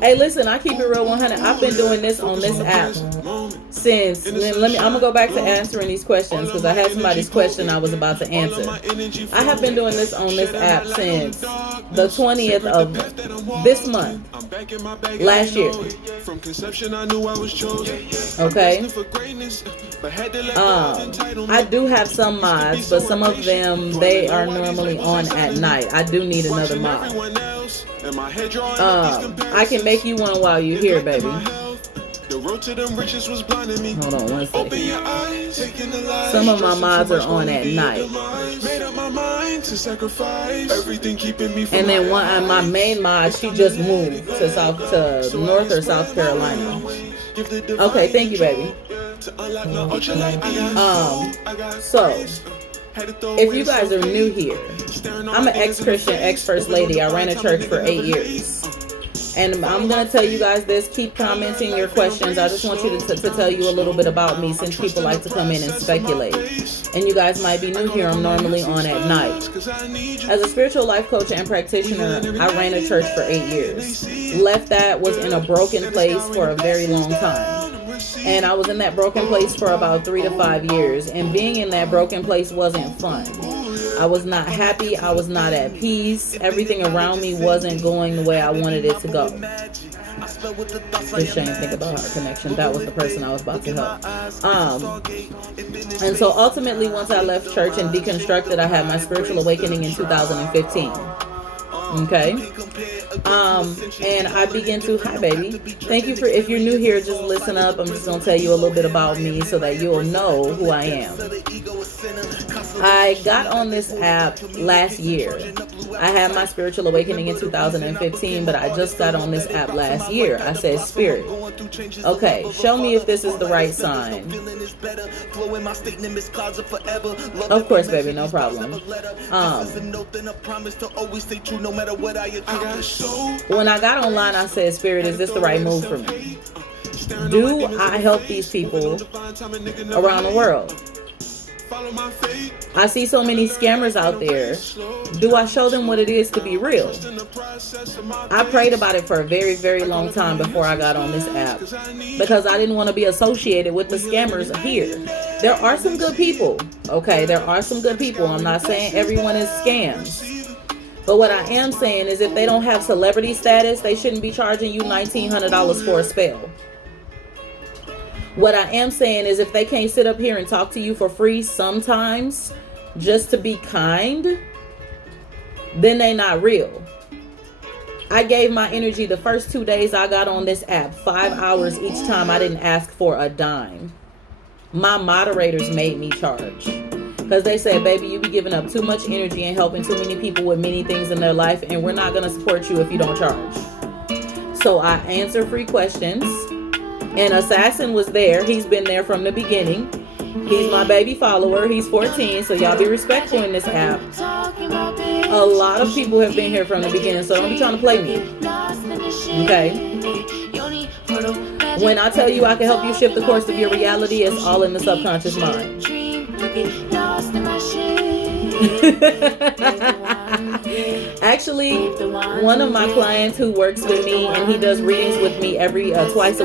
Hey, listen, I keep it real 100. I've been doing this on this app since. I'm gonna go back to answering these questions because I had somebody's question I was about to answer. I have been doing this on this app since the 20th of this month, last year. Okay. I do have some mods, but some of them, they are normally on at night. I do need another mod. I can make you one while you're here, baby. Hold on one second. Some of my mods are on at night. And then my main mod, she just moved to North or South Carolina. Okay, thank you, baby. So if you guys are new here, I'm an ex-Christian, ex-First Lady. I ran a church for 8 years. And I'm going to tell you guys this. Keep commenting your questions. I just want you to tell you a little bit about me, since people like to come in and speculate. And you guys might be new here. I'm normally on at night. As a spiritual life coach and practitioner, I ran a church for 8 years. Left that, was in a broken place for a very long time. And I was in that broken place for about 3 to 5 years. And being in that broken place wasn't fun. I was not happy. I was not at peace. Everything around me wasn't going the way I wanted it to go. Just Shane, think about our connection. That was the person I was about to help. And so ultimately, once I left church and deconstructed, I had my spiritual awakening in 2015. Okay. And I begin to, hi baby, thank you for, if you're new here, just listen up. I'm just going to tell you a little bit about me so that you'll know who I am. I got on this app last year. I had my spiritual awakening in 2015, but I just got on this app last year. I said, Spirit, okay, show me if this is the right sign. Of course, baby, no problem. When I got online, I said, Spirit, is this the right move for me? Do I help these people around the world? I see so many scammers out there. Do I show them what it is to be real? I prayed about it for a very, very long time before I got on this app, because I didn't want to be associated with the scammers here. There are some good people, okay? There are some good people. I'm not saying everyone is scams. But what I am saying is, if they don't have celebrity status, they shouldn't be charging you $1,900 for a spell. What I am saying is, if they can't sit up here and talk to you for free sometimes just to be kind, then they not real. I gave my energy the first 2 days I got on this app, 5 hours each time. I didn't ask for a dime. My moderators made me charge. Because they said, baby, you be giving up too much energy and helping too many people with many things in their life, and we're not going to support you if you don't charge. So I answer free questions. And Assassin was there. He's been there from the beginning. He's my baby follower. He's 14, so y'all be respectful in this app. A lot of people have been here from the beginning, so don't be trying to play me. Okay? When I tell you I can help you shift the course of your reality, it's all in the subconscious mind. Actually, one of my clients who works with me, and he does readings with me every twice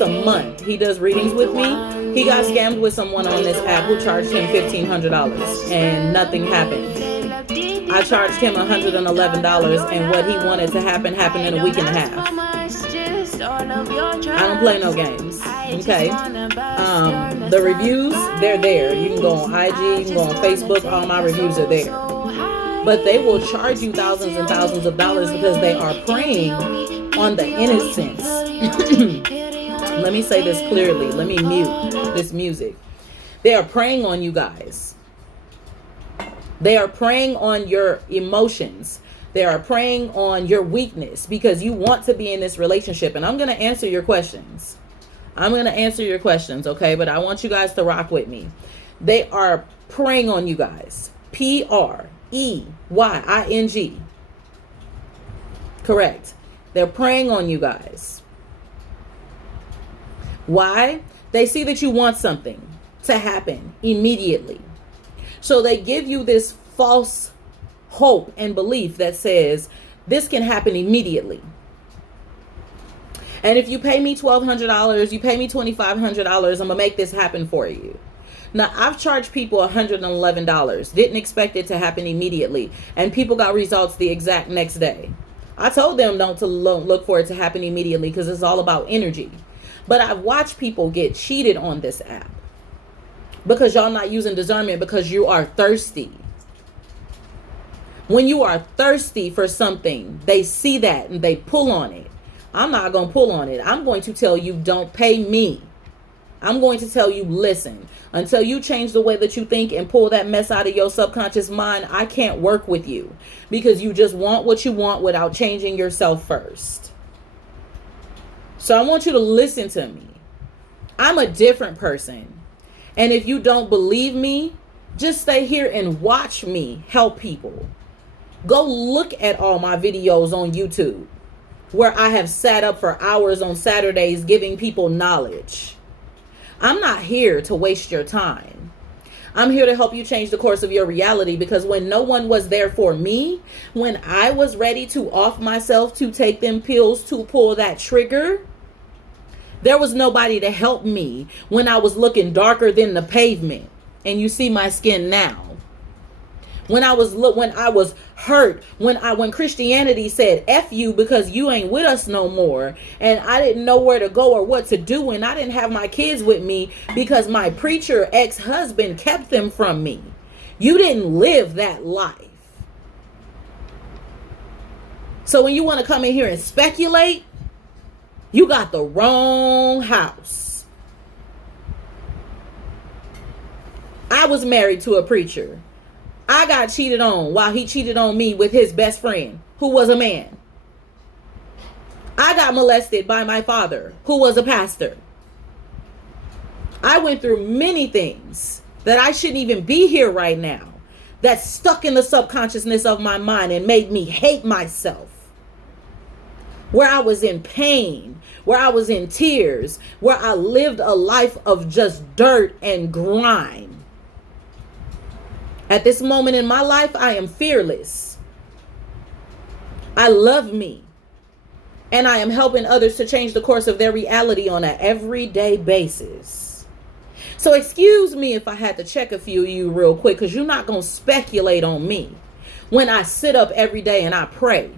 a month. He does readings with me. He got scammed with someone on this app who charged him $1,500 and nothing happened. I charged him $111, and what he wanted to happen happened in a week and a half. I don't play no games. Okay. The reviews, they're there. You can go on IG, you can go on Facebook. All my reviews are there. But they will charge you thousands and thousands of dollars because they are preying on the innocence. Let me say this clearly. Let me mute this music. They are preying on you guys. They are preying on your emotions. They are preying on your weakness because you want to be in this relationship. And I'm going to answer your questions. Okay? But I want you guys to rock with me. They are preying on you guys. Preying. Correct. They're preying on you guys. Why? They see that you want something to happen immediately. So they give you this false hope and belief that says This can happen immediately. And if you pay me $1,200, you pay me $2,500, I'm going to make this happen for you. Now, I've charged people $111. Didn't expect it to happen immediately. And people got results the exact next day. I told them don't to look for it to happen immediately because it's all about energy. But I've watched people get cheated on this app because y'all not using discernment, because you are thirsty. When you are thirsty for something, they see that and they pull on it. I'm not going to pull on it. I'm going to tell you, don't pay me. I'm going to tell you, listen, until you change the way that you think and pull that mess out of your subconscious mind, I can't work with you, because you just want what you want without changing yourself first. So I want you to listen to me. I'm a different person. And if you don't believe me, just stay here and watch me help people. Go look at all my videos on YouTube, where I have sat up for hours on Saturdays giving people knowledge. I'm not here to waste your time. I'm here to help you change the course of your reality, because when no one was there for me, when I was ready to off myself to take them pills to pull that trigger, there was nobody to help me when I was looking darker than the pavement. And you see my skin now. When I was hurt, when Christianity said F you because you ain't with us no more, and I didn't know where to go or what to do, and I didn't have my kids with me because my preacher ex-husband kept them from me. You didn't live that life. So when you want to come in here and speculate, you got the wrong house. I was married to a preacher. I got cheated on while he cheated on me with his best friend, who was a man. I got molested by my father, who was a pastor. I went through many things that I shouldn't even be here right now, that stuck in the subconsciousness of my mind and made me hate myself. Where I was in pain, where I was in tears, where I lived a life of just dirt and grime. At this moment in my life, I am fearless. I love me. And I am helping others to change the course of their reality on an everyday basis. So excuse me if I had to check a few of you real quick, because you're not going to speculate on me. When I sit up every day and I pray,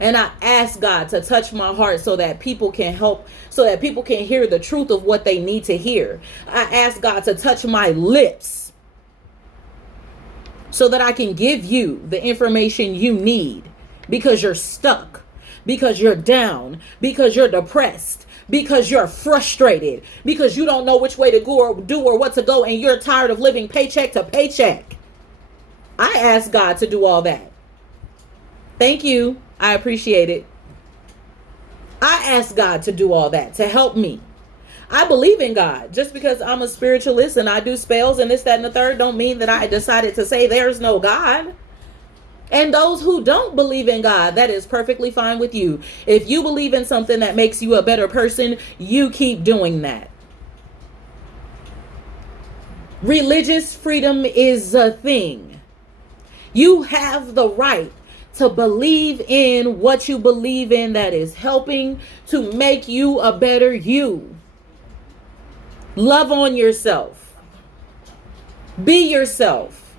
and I ask God to touch my heart so that people can help, so that people can hear the truth of what they need to hear. I ask God to touch my lips so that I can give you the information you need, because you're stuck, because you're down, because you're depressed, because you're frustrated, because you don't know which way to go or do or what to go, and you're tired of living paycheck to paycheck. I ask God to do all that. Thank you. I appreciate it. I ask God to do all that, to help me. I believe in God. Just because I'm a spiritualist and I do spells and this, that, and the third, don't mean that I decided to say there's no God. And those who don't believe in God, that is perfectly fine with you. If you believe in something that makes you a better person, you keep doing that. Religious freedom is a thing. You have the right to believe in what you believe in that is helping to make you a better you. Love on yourself. Be yourself.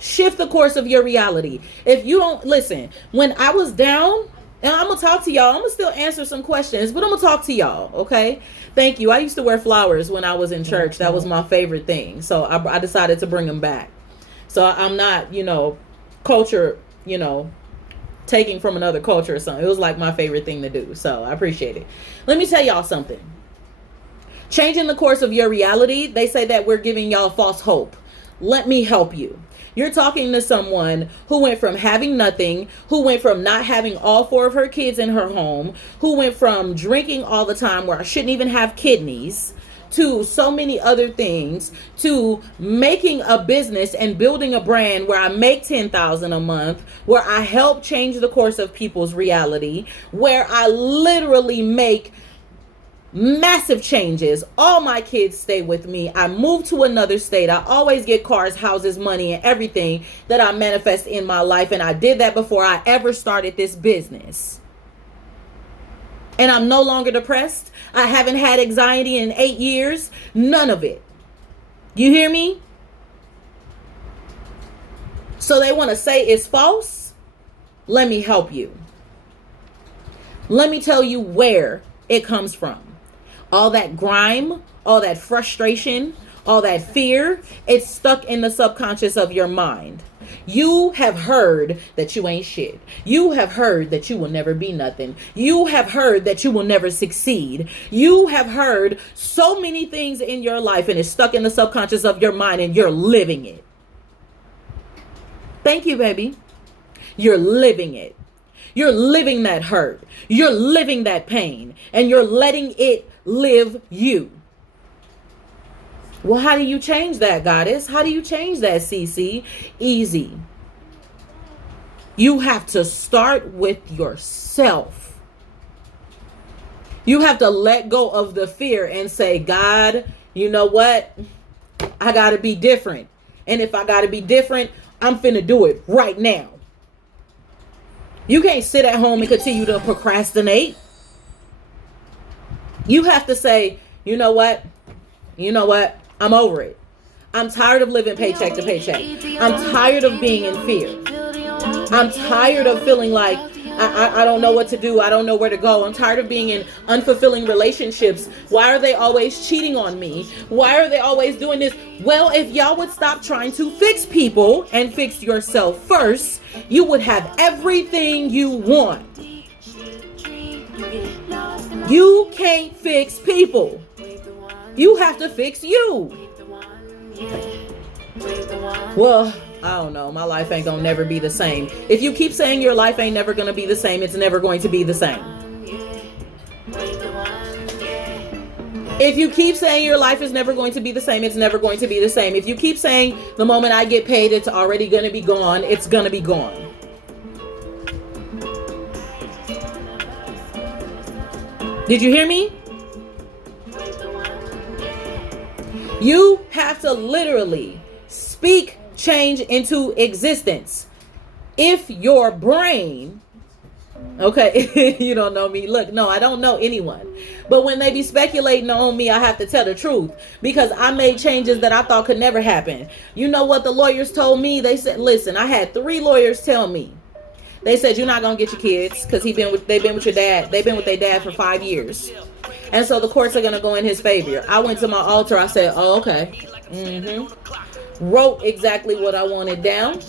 Shift the course of your reality. If you don't listen, when I was down, and I'm going to talk to y'all, I'm going to still answer some questions, but I'm going to talk to y'all, okay? Thank you. I used to wear flowers when I was in church. That was my favorite thing. So I decided to bring them back. So I'm not, culture, taking from another culture or something. It was like my favorite thing to do. So I appreciate it. Let me tell y'all something. Changing the course of your reality, they say that we're giving y'all false hope. Let me help you. You're talking to someone who went from having nothing, who went from not having all 4 of her kids in her home, who went from drinking all the time where I shouldn't even have kidneys, to so many other things, to making a business and building a brand where I make $10,000 a month, where I help change the course of people's reality, where I literally make Massive changes. All my kids stay with me. I move to another state. I always get cars, houses, money, and everything that I manifest in my life. And I did that before I ever started this business. And I'm no longer depressed. I haven't had anxiety in 8 years. None of it. You hear me? So they want to say it's false? Let me help you. Let me tell you where it comes from. All that grime, all that frustration, all that fear, it's stuck in the subconscious of your mind. You have heard that you ain't shit. You have heard that you will never be nothing. You have heard that you will never succeed. You have heard so many things in your life, and it's stuck in the subconscious of your mind, and you're living it. Thank you, baby. You're living it. You're living that hurt. You're living that pain, and you're letting it live you. Well, how do you change that, Goddess? How do you change that, CC? Easy. You have to start with yourself. You have to let go of the fear and say, God, you know what? I got to be different. And if I got to be different, I'm finna do it right now. You can't sit at home and continue to procrastinate. You have to say, you know what? You know what? I'm over it. I'm tired of living paycheck to paycheck. I'm tired of being in fear. I'm tired of feeling like I don't know what to do. I don't know where to go. I'm tired of being in unfulfilling relationships. Why are they always cheating on me? Why are they always doing this? Well, if y'all would stop trying to fix people and fix yourself first, you would have everything you want. You can't fix people. You have to fix you. Well, I don't know. My life ain't gonna never be the same. If you keep saying your life ain't never gonna be the same, it's never going to be the same. If you keep saying your life is never going to be the same, it's never going to be the same. If you keep saying the moment I get paid, it's already gonna be gone, it's gonna be gone. Did you hear me? You have to literally speak change into existence. If your brain, okay, you don't know me. Look, no, I don't know anyone. But when they be speculating on me, I have to tell the truth because I made changes that I thought could never happen. You know what the lawyers told me? They said, listen, I had 3 lawyers tell me. They said, you're not going to get your kids because they've been with your dad. They've been with their dad for 5 years. And so the courts are going to go in his favor. I went to my altar. I said, oh, okay. Wrote exactly what I wanted down.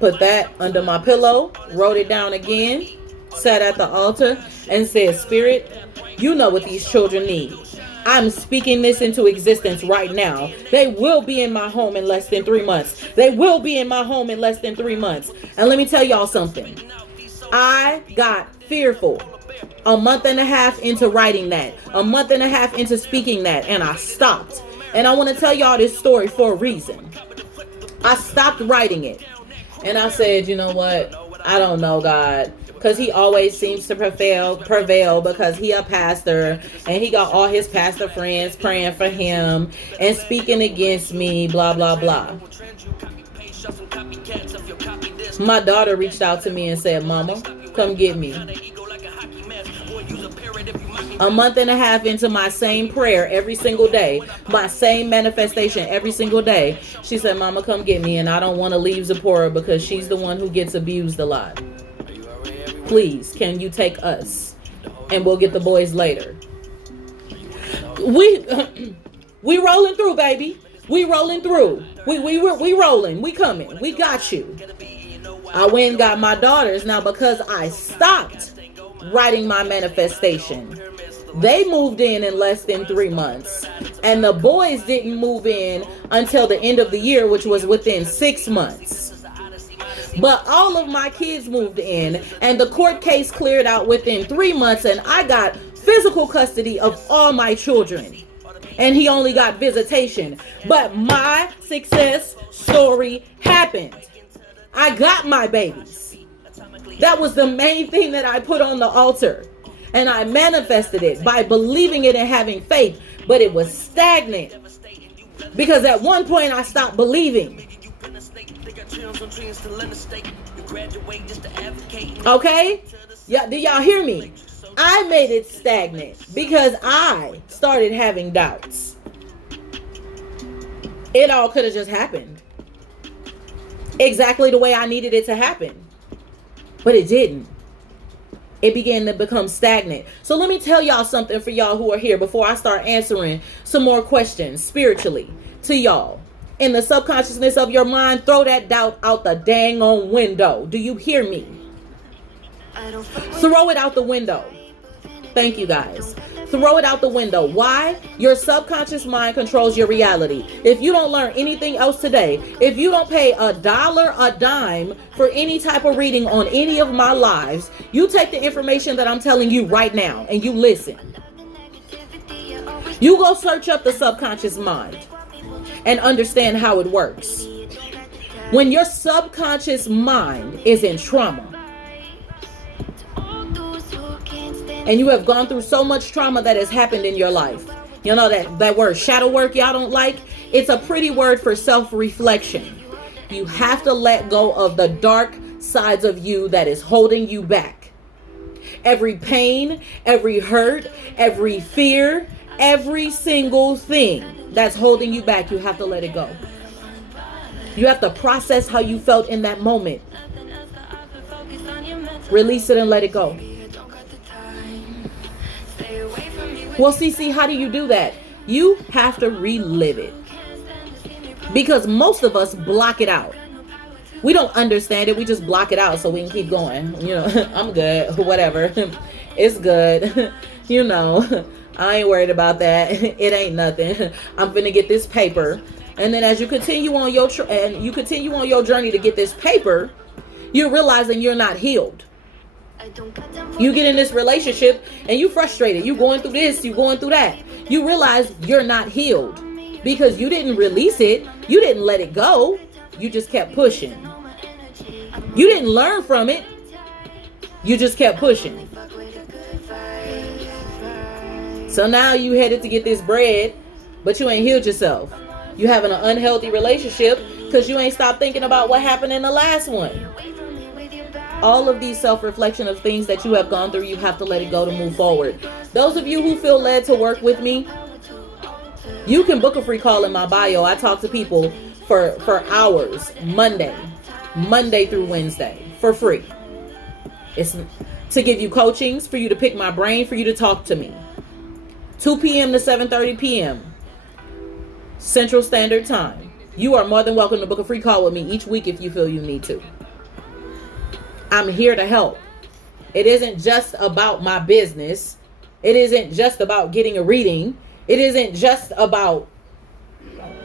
Put that under my pillow. Wrote it down again. Sat at the altar and said, Spirit, you know what these children need. I'm speaking this into existence right now. They will be in my home in less than 3 months. They will be in my home in less than 3 months. And let me tell y'all something. I got fearful a month and a half into writing that, a month and a half into speaking that, and I stopped. And I want to tell y'all this story for a reason. I stopped writing it. And I said, you know what? I don't know, God. Because he always seems to prevail because he a pastor and he got all his pastor friends praying for him and speaking against me, blah, blah, blah. My daughter reached out to me and said, Mama, come get me. A month and a half into my same prayer every single day, my same manifestation every single day, she said, Mama, come get me. And I don't want to leave Zipporah because she's the one who gets abused a lot. Please, can you take us? And we'll get the boys later. We rolling through, baby. We rolling through. We rolling. We coming. We got you. I went and got my daughters. Now, because I stopped writing my manifestation, they moved in less than 3 months. And the boys didn't move in until the end of the year, which was within 6 months. But all of my kids moved in and the court case cleared out within 3 months and I got physical custody of all my children. And he only got visitation. But my success story happened. I got my babies. That was the main thing that I put on the altar. And I manifested it by believing it and having faith. But it was stagnant. Because at one point I stopped believing. Okay? Yeah, do y'all hear me? I made it stagnant because I started having doubts. It all could have just happened exactly the way I needed it to happen. But it didn't. It began to become stagnant. So let me tell y'all something for y'all who are here before I start answering some more questions spiritually to y'all. In the subconsciousness of your mind, throw that doubt out the dang on window. Do you hear me? Throw it out the window. Thank you, guys. Throw it out the window. Why? Your subconscious mind controls your reality. If you don't learn anything else today, if you don't pay $1 a dime for any type of reading on any of my lives, you take the information that I'm telling you right now and you listen. You go search up the subconscious mind and understand how it works. When your subconscious mind is in trauma, and you have gone through so much trauma that has happened in your life. You know that word shadow work y'all don't like? It's a pretty word for self-reflection. You have to let go of the dark sides of you that is holding you back. Every pain, every hurt, every fear, every single thing that's holding you back, you have to let it go. You have to process how you felt in that moment. Release it and let it go. Well, CC, how do you do that? You have to relive it. Because most of us block it out. We don't understand it. We just block it out so we can keep going. You know, I'm good. Whatever. It's good. You know, I ain't worried about that. It ain't nothing. I'm finna get this paper. And then as you continue on your journey to get this paper, you're realizing you're not healed. You get in this relationship and you frustrated. You going through this, you going through that. You realize you're not healed because you didn't release it. You didn't let it go. You just kept pushing. You didn't learn from it. You just kept pushing. So now you headed to get this bread, but you ain't healed yourself. You having an unhealthy relationship because you ain't stopped thinking about what happened in the last one. All of these self-reflection of things that you have gone through, you have to let it go to move forward. Those of you who feel led to work with me, you can book a free call in my bio. I talk to people for hours, Monday through Wednesday, for free. It's to give you coachings, for you to pick my brain, for you to talk to me. 2 p.m. to 7:30 p.m. Central Standard Time. You are more than welcome to book a free call with me each week if you feel you need to. I'm here to help. It isn't just about my business. It isn't just about getting a reading. It isn't just about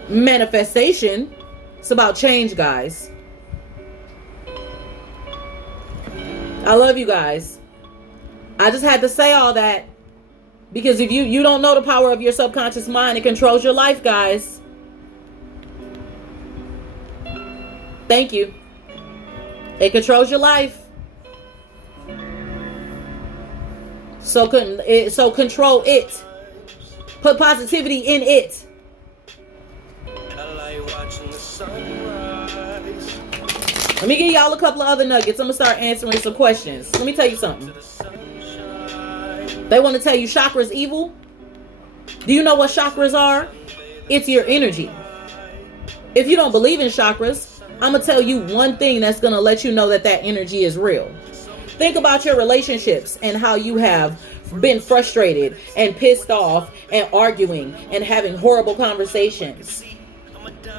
manifestation. It's about change, guys. I love you guys. I just had to say all that because if you don't know the power of your subconscious mind, it controls your life, guys. Thank you. It controls your life. So control it. Put positivity in it. Let me give y'all a couple of other nuggets. I'm going to start answering some questions. Let me tell you something. They want to tell you chakras evil. Do you know what chakras are? It's your energy. If you don't believe in chakras, I'm going to tell you one thing that's going to let you know that energy is real. Think about your relationships and how you have been frustrated and pissed off and arguing and having horrible conversations.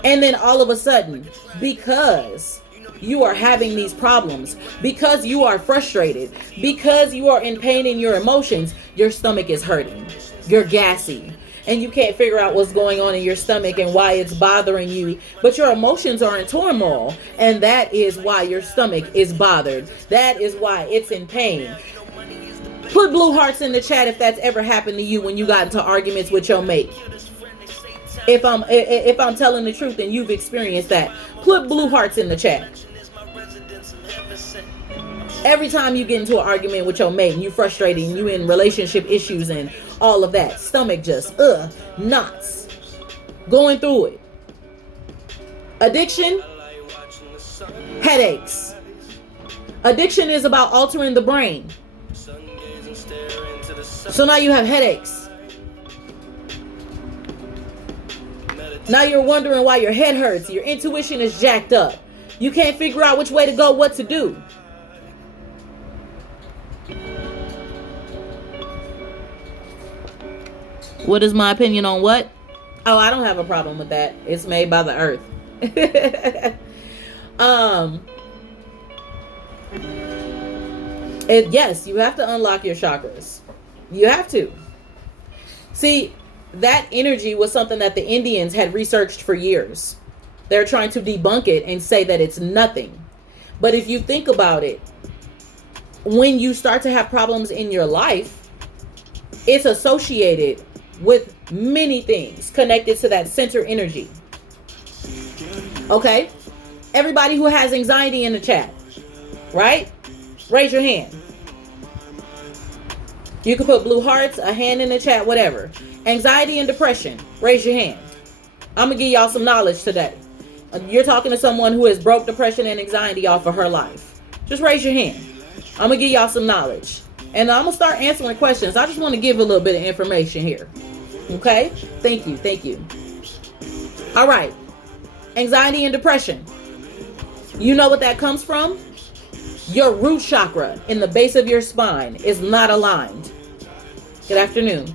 And then all of a sudden, because you are having these problems, because you are frustrated, because you are in pain in your emotions, your stomach is hurting. You're gassy. And you can't figure out what's going on in your stomach and why it's bothering you. But your emotions are in turmoil. And that is why your stomach is bothered. That is why it's in pain. Put blue hearts in the chat if that's ever happened to you when you got into arguments with your mate. If I'm telling the truth and you've experienced that, put blue hearts in the chat. Every time you get into an argument with your mate and you frustrated and you in relationship issues and all of that, stomach just knots, going through it. Addiction, headaches. Addiction is about altering the brain. So now you have headaches. Now you're wondering why your head hurts. Your intuition is jacked up. You can't figure out which way to go, what to do. What is my opinion on what? Oh, I don't have a problem with that. It's made by the earth. Yes, you have to unlock your chakras. You have to. See, that energy was something that the Indians had researched for years. They're trying to debunk it and say that it's nothing. But if you think about it, when you start to have problems in your life, it's associated with many things connected to that center energy. Okay? Everybody who has anxiety in the chat, right? Raise your hand. You can put blue hearts, a hand in the chat, whatever. Anxiety and depression, raise your hand. I'm going to give y'all some knowledge today. You're talking to someone who has broke depression and anxiety off of her life. Just raise your hand. I'm going to give y'all some knowledge. And I'm going to start answering questions. I just want to give a little bit of information here. Okay? Thank you. Thank you. All right. Anxiety and depression. You know what that comes from? Your root chakra in the base of your spine is not aligned. Good afternoon.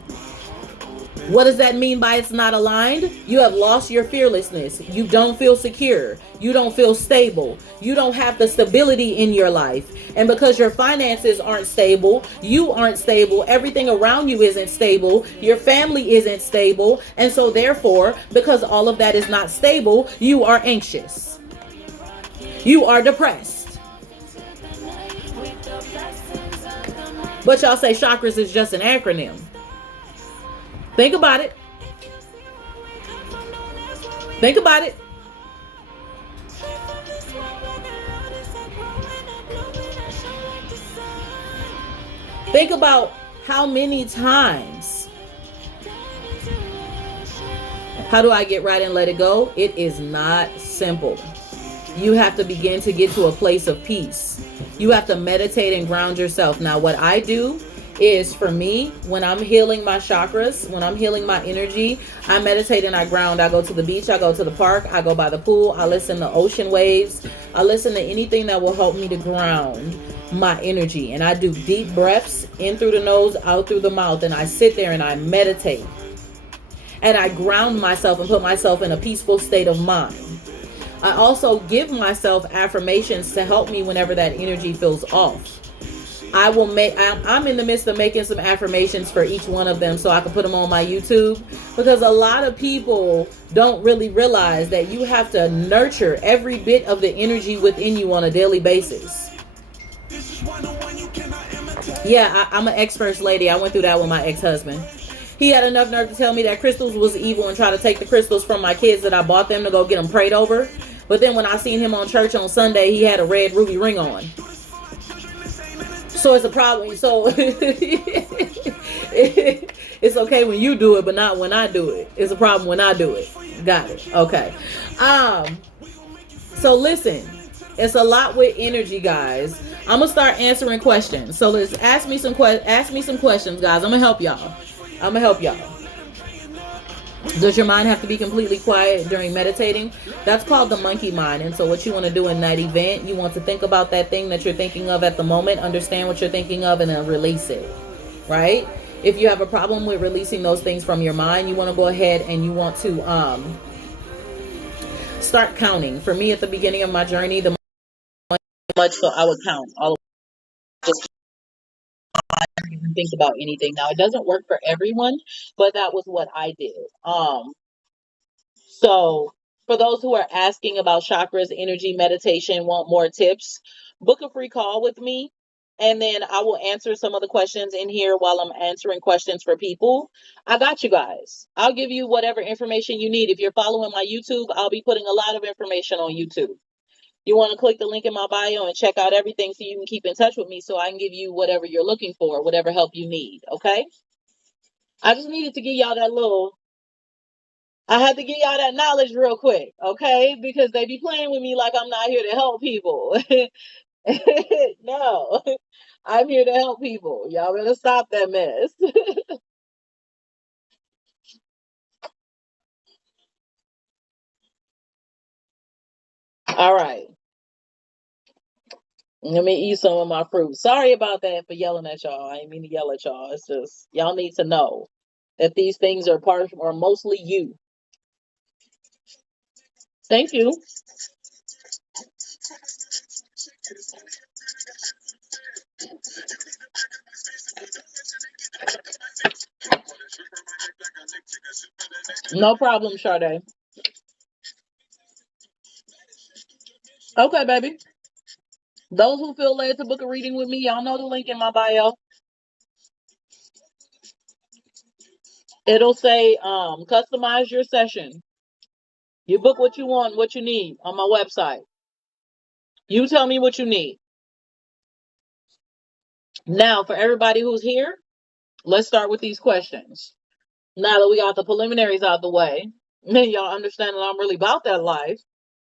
What does that mean by it's not aligned? You have lost your fearlessness. You don't feel secure. You don't feel stable. You don't have the stability in your life. And because your finances aren't stable, you aren't stable, everything around you isn't stable, your family isn't stable. And so therefore, because all of that is not stable, you are anxious. You are depressed. But y'all say chakras is just an acronym. Think about it. Think about it. Think about how many times. How do I get right and let it go? It is not simple. You have to begin to get to a place of peace. You have to meditate and ground yourself. Now, what I do is, for me, when I'm healing my chakras, when I'm healing my energy, I meditate and I ground. I go to the beach, I go to the park, I go by the pool, I listen to ocean waves, I listen to anything that will help me to ground my energy. And I do deep breaths in through the nose, out through the mouth, and I sit there and I meditate. And I ground myself and put myself in a peaceful state of mind. I also give myself affirmations to help me whenever that energy feels off. I'm in the midst of making some affirmations for each one of them so I can put them on my YouTube, because a lot of people don't really realize that you have to nurture every bit of the energy within you on a daily basis. Yeah, I'm an ex-first lady. I went through that with my ex-husband. He had enough nerve to tell me that crystals was evil and try to take the crystals from my kids that I bought them to go get them prayed over. But then when I seen him on church on Sunday, he had a red ruby ring on. So it's a problem. So it's okay when you do it, but not when I do it. It's a problem when I do it. Got it. Okay. So listen, it's a lot with energy, guys. I'm gonna start answering questions. So let's ask me some questions, guys. I'm gonna help y'all. Does your mind have to be completely quiet during meditating? That's called the monkey mind. And so what you want to do in that event, you want to think about that thing that you're thinking of at the moment, understand what you're thinking of, and then release it, right? If you have a problem with releasing those things from your mind, you want to go ahead and you want to start counting. For me, at the beginning of my journey, the much so I would count all of just even think about anything. Now, it doesn't work for everyone, but that was what I did. So for those who are asking about chakras, energy, meditation, want more tips, book a free call with me. And then I will answer some of the questions in here while I'm answering questions for people. I got you guys. I'll give you whatever information you need. If you're following my YouTube, I'll be putting a lot of information on YouTube. You want to click the link in my bio and check out everything so you can keep in touch with me so I can give you whatever you're looking for, whatever help you need. Okay? I just needed to give y'all that little, I had to give y'all that knowledge real quick. Okay? Because they be playing with me like I'm not here to help people. No, I'm here to help people. Y'all better stop that mess. All right. Let me eat some of my fruit. Sorry about that for yelling at y'all. I didn't mean to yell at y'all. It's just y'all need to know that these things are part or mostly you. Thank you. No problem, Sade. Okay, baby. Those who feel led to book a reading with me, y'all know the link in my bio. It'll say customize your session. You book what you want, what you need on my website. You tell me what you need. Now, for everybody who's here, let's start with these questions. Now that we got the preliminaries out the way, then y'all understand that I'm really about that life.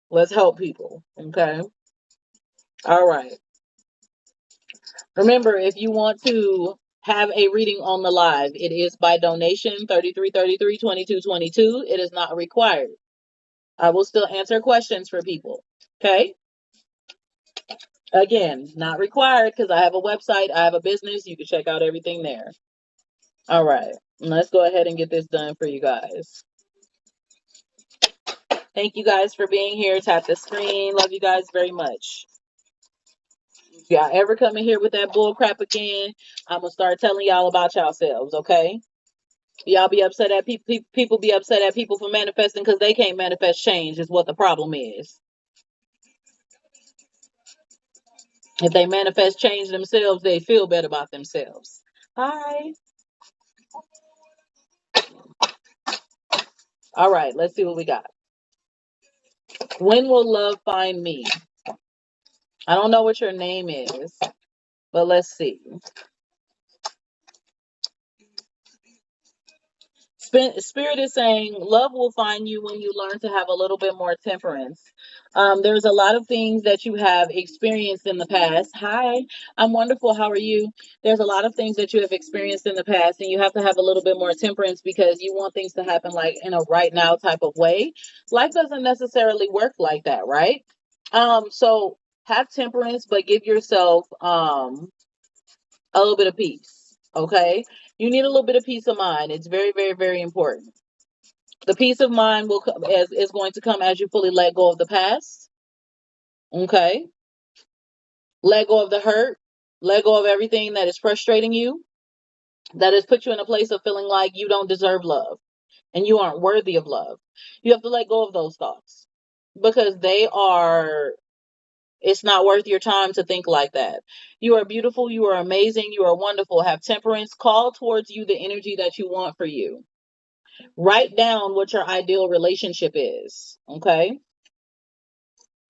Let's help people. Okay. All right. Remember, if you want to have a reading on the live, it is by donation 3333 2222. It is not required. I will still answer questions for people. Okay. Again, not required because I have a website, I have a business. You can check out everything there. All right. Let's go ahead and get this done for you guys. Thank you guys for being here. Tap the screen. Love you guys very much. If y'all ever come in here with that bull crap again, I'm gonna start telling y'all about yourselves, okay? Y'all be upset at people. People be upset at people for manifesting because they can't manifest change. Is what the problem is. If they manifest change themselves, they feel better about themselves. Hi. All right. Let's see what we got. When will love find me? I don't know what your name is, but let's see. Spirit is saying love will find you when you learn to have a little bit more temperance. There's a lot of things that you have experienced in the past. Hi, I'm wonderful. How are you? There's a lot of things that you have experienced in the past, and you have to have a little bit more temperance because you want things to happen like in a right now type of way. Life doesn't necessarily work like that, right? So have temperance, but give yourself a little bit of peace. Okay. You need a little bit of peace of mind. It's very, very, very important. The peace of mind will come as is going to come as you fully let go of the past. Okay. Let go of the hurt. Let go of everything that is frustrating you, that has put you in a place of feeling like you don't deserve love and you aren't worthy of love. You have to let go of those thoughts because it's not worth your time to think like that. You are beautiful. You are amazing. You are wonderful. Have temperance. Call towards you the energy that you want for you. Write down what your ideal relationship is. Okay.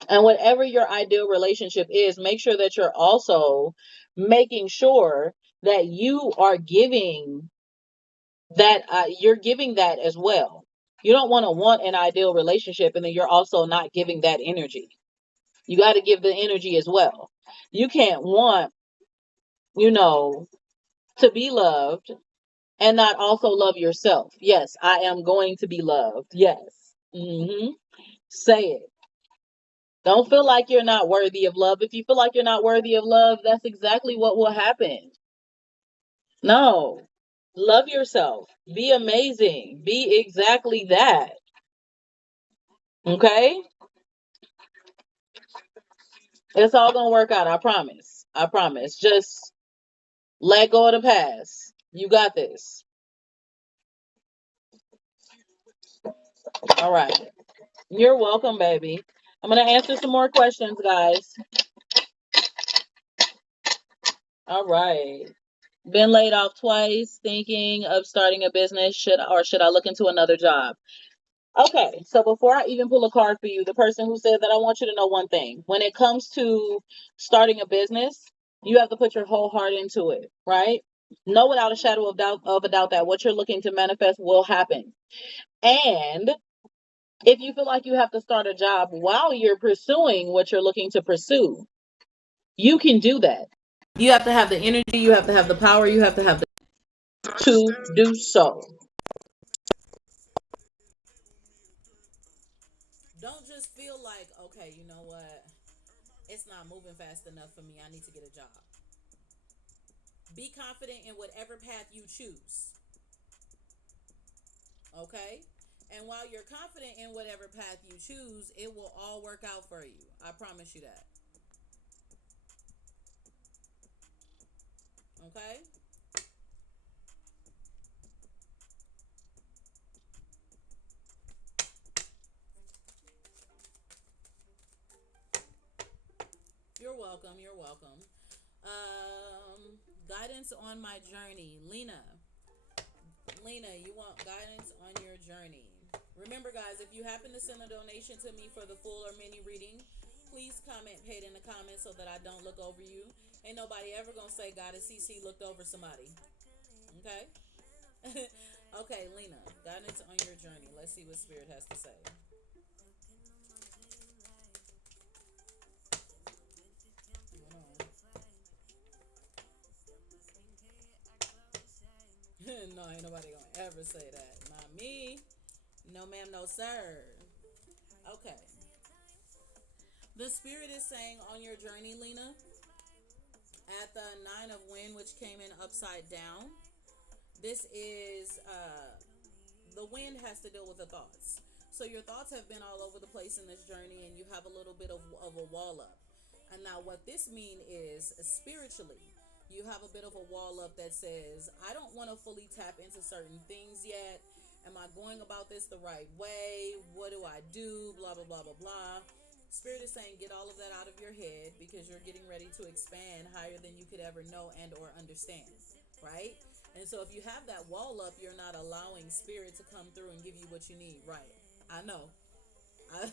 And whatever your ideal relationship is, make sure that you're also making sure that you are giving you're giving that as well. You don't want an ideal relationship and then you're also not giving that energy. You got to give the energy as well. You can't want, you know, to be loved and not also love yourself. Yes, I am going to be loved. Yes. Say it. Don't feel like you're not worthy of love. If you feel like you're not worthy of love, that's exactly what will happen. No. Love yourself. Be amazing. Be exactly that. Okay? It's all going to work out. I promise. I promise. Just let go of the past. You got this. All right. You're welcome, baby. I'm going to answer some more questions, guys. All right. Been laid off twice, thinking of starting a business. Should I look into another job? Okay, so before I even pull a card for you, the person who said that, I want you to know one thing. When it comes to starting a business, you have to put your whole heart into it, right? Know without a shadow of a doubt that what you're looking to manifest will happen. And if you feel like you have to start a job while you're pursuing what you're looking to pursue, you can do that. You have to have the energy, you have to have the power, you have to have the to do so. Don't just feel like, okay, you know what? It's not moving fast enough for me. I need to get a job. Be confident in whatever path you choose. Okay? And while you're confident in whatever path you choose, it will all work out for you. I promise you that. Okay? You're welcome. You're welcome. Guidance on my journey. Lena, you want guidance on your journey. Remember, guys, if you happen to send a donation to me for the full or mini reading, please comment paid in the comments so that I don't look over you. Ain't nobody ever gonna say Goddess CC looked over somebody. Okay? Okay, Lena, guidance on your journey. Let's see what Spirit has to say. No, ain't nobody gonna ever say that. Not me. No, ma'am, no, sir. Okay. The Spirit is saying on your journey, Lena, at the Nine of Wind, which came in upside down, this is the wind has to deal with the thoughts. So your thoughts have been all over the place in this journey, and you have a little bit of a wall up. And now what this means is spiritually, you have a bit of a wall up that says, I don't want to fully tap into certain things yet. Am I going about this the right way? What do I do? Blah, blah, blah, blah, blah. Spirit is saying get all of that out of your head because you're getting ready to expand higher than you could ever know and or understand, right? And so if you have that wall up, you're not allowing Spirit to come through and give you what you need, right? I know. I,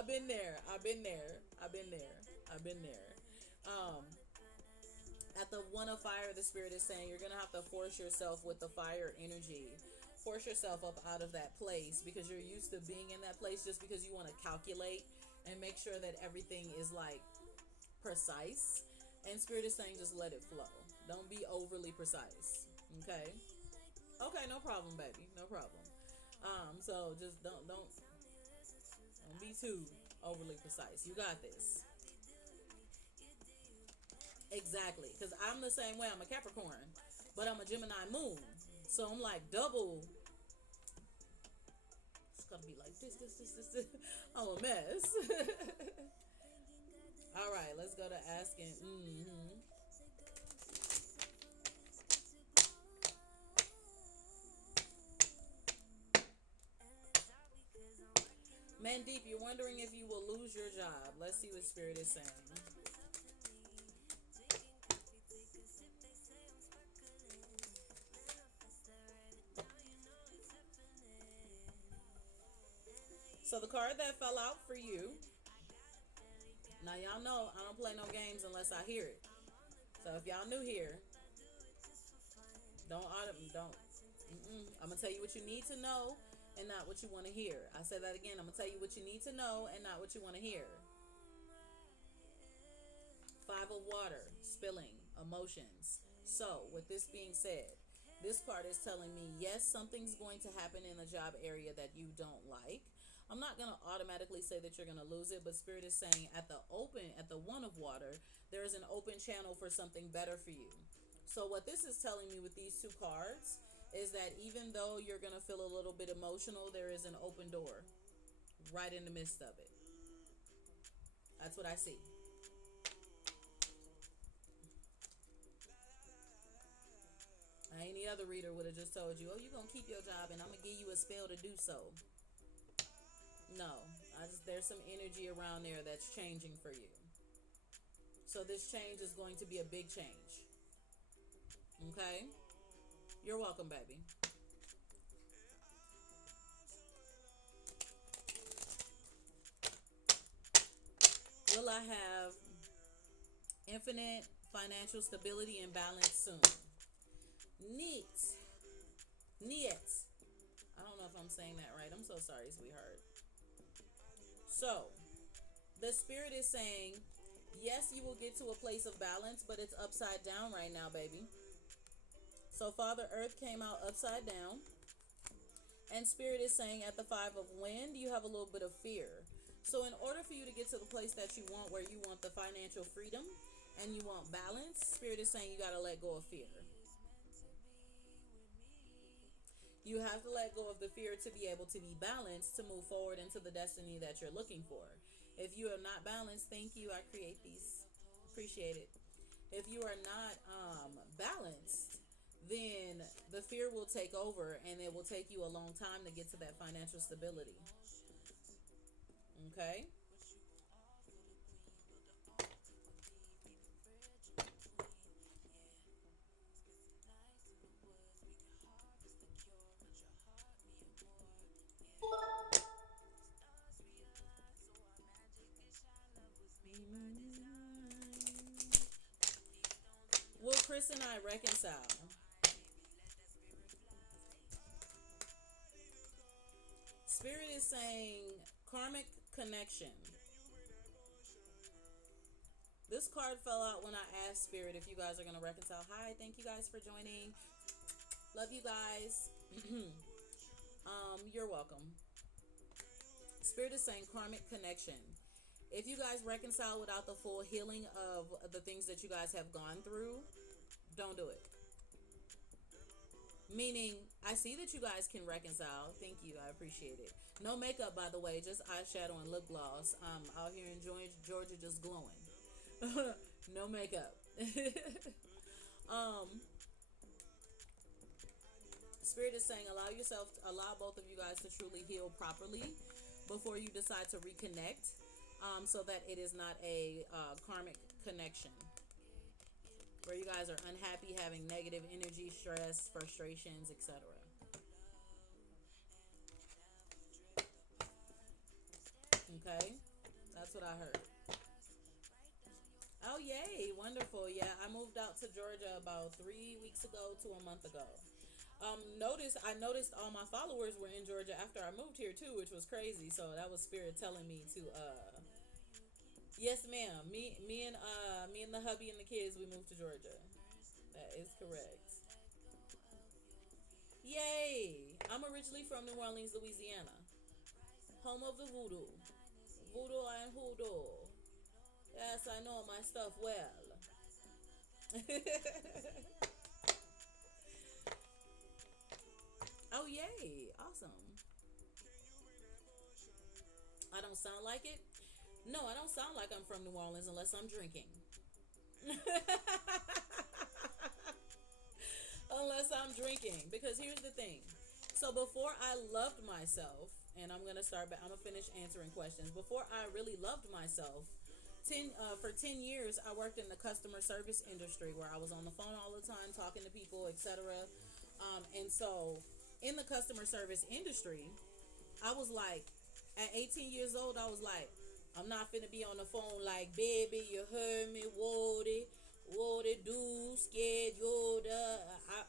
I've been there. I've been there. I've been there. I've been there. Um, at the one of fire, the Spirit is saying you're going to have to force yourself with the fire energy. Force yourself up out of that place because you're used to being in that place just because you want to calculate and make sure that everything is like precise. And Spirit is saying just let it flow. Don't be overly precise. Okay? Okay, no problem, baby. No problem. So just don't be too overly precise. You got this. Exactly. Because I'm the same way. I'm a Capricorn, but I'm a Gemini moon. So I'm like double. It's gonna be like this. I'm a mess. All right, let's go to asking. Mandeep, you're wondering if you will lose your job. Let's see what Spirit is saying. So the card that fell out for you. Now y'all know I don't play no games unless I hear it. So if y'all new here, don't. I'm gonna tell you what you need to know and not what you want to hear. I say that again. I'm gonna tell you what you need to know and not what you want to hear. Five of water, spilling, emotions. So with this being said, this card is telling me yes, something's going to happen in the job area that you don't like. I'm not going to automatically say that you're going to lose it, but Spirit is saying at the one of water, there is an open channel for something better for you. So what this is telling me with these two cards is that even though you're going to feel a little bit emotional, there is an open door right in the midst of it. That's what I see. Any other reader would have just told you, oh, you're going to keep your job and I'm going to give you a spell to do so. No, there's some energy around there that's changing for you. So this change is going to be a big change. Okay? You're welcome, baby. Will I have infinite financial stability and balance soon? Neat. Niet. I don't know if I'm saying that right. I'm so sorry, sweetheart. So, the spirit is saying, yes, you will get to a place of balance, but it's upside down right now, baby. So, Father Earth came out upside down. And Spirit is saying at the 5 of Wind, you have a little bit of fear. So, in order for you to get to the place that you want, where you want the financial freedom and you want balance, Spirit is saying you got to let go of fear. You have to let go of the fear to be able to be balanced, to move forward into the destiny that you're looking for. If you are not balanced, thank you, I create these. Appreciate it. If you are not balanced, then the fear will take over and it will take you a long time to get to that financial stability. Okay? Will Chris and I reconcile? Spirit is saying karmic connection. This card fell out when I asked Spirit if you guys are going to reconcile. Hi, thank you guys for joining. Love you guys. You're welcome. Spirit is saying karmic connection. If you guys reconcile without the full healing of the things that you guys have gone through, don't do it. Meaning, I see that you guys can reconcile. Thank you. I appreciate it. No makeup, by the way. Just eyeshadow and lip gloss. Out here in Georgia just glowing. No makeup. Spirit is saying allow both of you guys to truly heal properly before you decide to reconnect, so that it is not a karmic connection where you guys are unhappy, having negative energy, stress, frustrations, etc. Okay? That's what I heard. Oh, yay. Wonderful. Yeah, I moved out to Georgia about 3 weeks ago to a month ago. I noticed all my followers were in Georgia after I moved here too, which was crazy. So that was Spirit telling me to yes ma'am. Me and the hubby and the kids, we moved to Georgia. That is correct. Yay! I'm originally from New Orleans, Louisiana. Home of the voodoo. Voodoo and hoodoo. Yes, I know my stuff well. Oh, yay. Awesome. I don't sound like it? No, I don't sound like I'm from New Orleans unless I'm drinking. Unless I'm drinking. Because here's the thing. So before I loved myself, and I'm gonna finish answering questions. Before I really loved myself, for 10 years I worked in the customer service industry where I was on the phone all the time talking to people, etc. And so in the customer service industry, I was like, at 18 years old, I was like, I'm not finna be on the phone like, baby, you heard me, what it do, scared, yoda.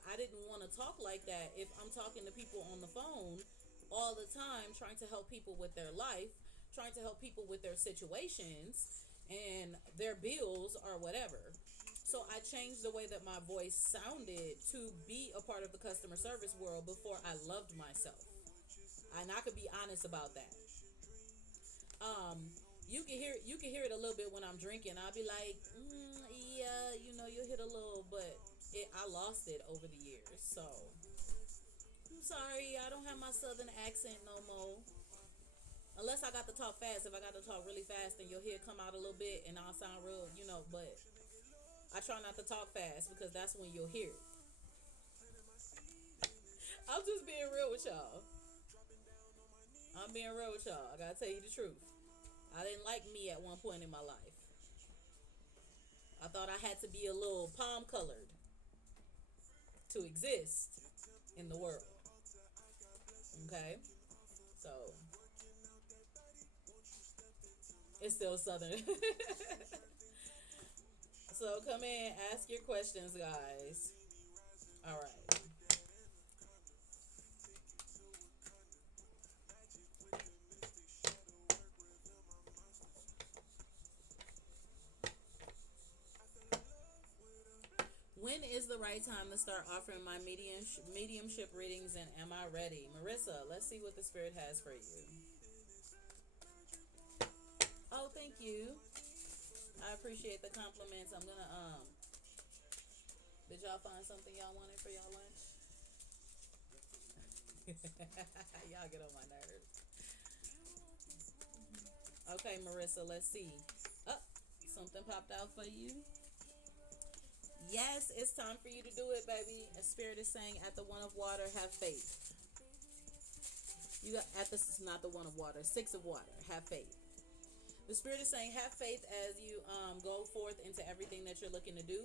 I didn't want to talk like that if I'm talking to people on the phone all the time, trying to help people with their life, trying to help people with their situations and their bills or whatever. So I changed the way that my voice sounded to be a part of the customer service world before I loved myself. And I could be honest about that. You can hear it a little bit when I'm drinking. I'll be like, yeah, you hit a little, but I lost it over the years. So I'm sorry, I don't have my southern accent no more. Unless I got to talk fast. If I got to talk really fast, then you'll hear it come out a little bit and I'll sound real, but I try not to talk fast because that's when you'll hear it. I'm just being real with y'all. I'm being real with y'all. I gotta tell you the truth. I didn't like me at one point in my life. I thought I had to be a little palm colored to exist in the world. Okay? So It's still Southern. So come in, ask your questions, guys. All right. When is the right time to start offering my mediumship readings, and am I ready? Marissa, let's see what the spirit has for you. Oh, thank you. I appreciate the compliments. I'm gonna did y'all find something y'all wanted for y'all lunch? Y'all get on my nerves. Okay, Marissa, let's see. Oh, something popped out for you. Yes, it's time for you to do it, baby. A spirit is saying, at the one of water, have faith. You got at this is not the one of water, six of water, have faith. The spirit is saying, have faith as you go forth into everything that you're looking to do.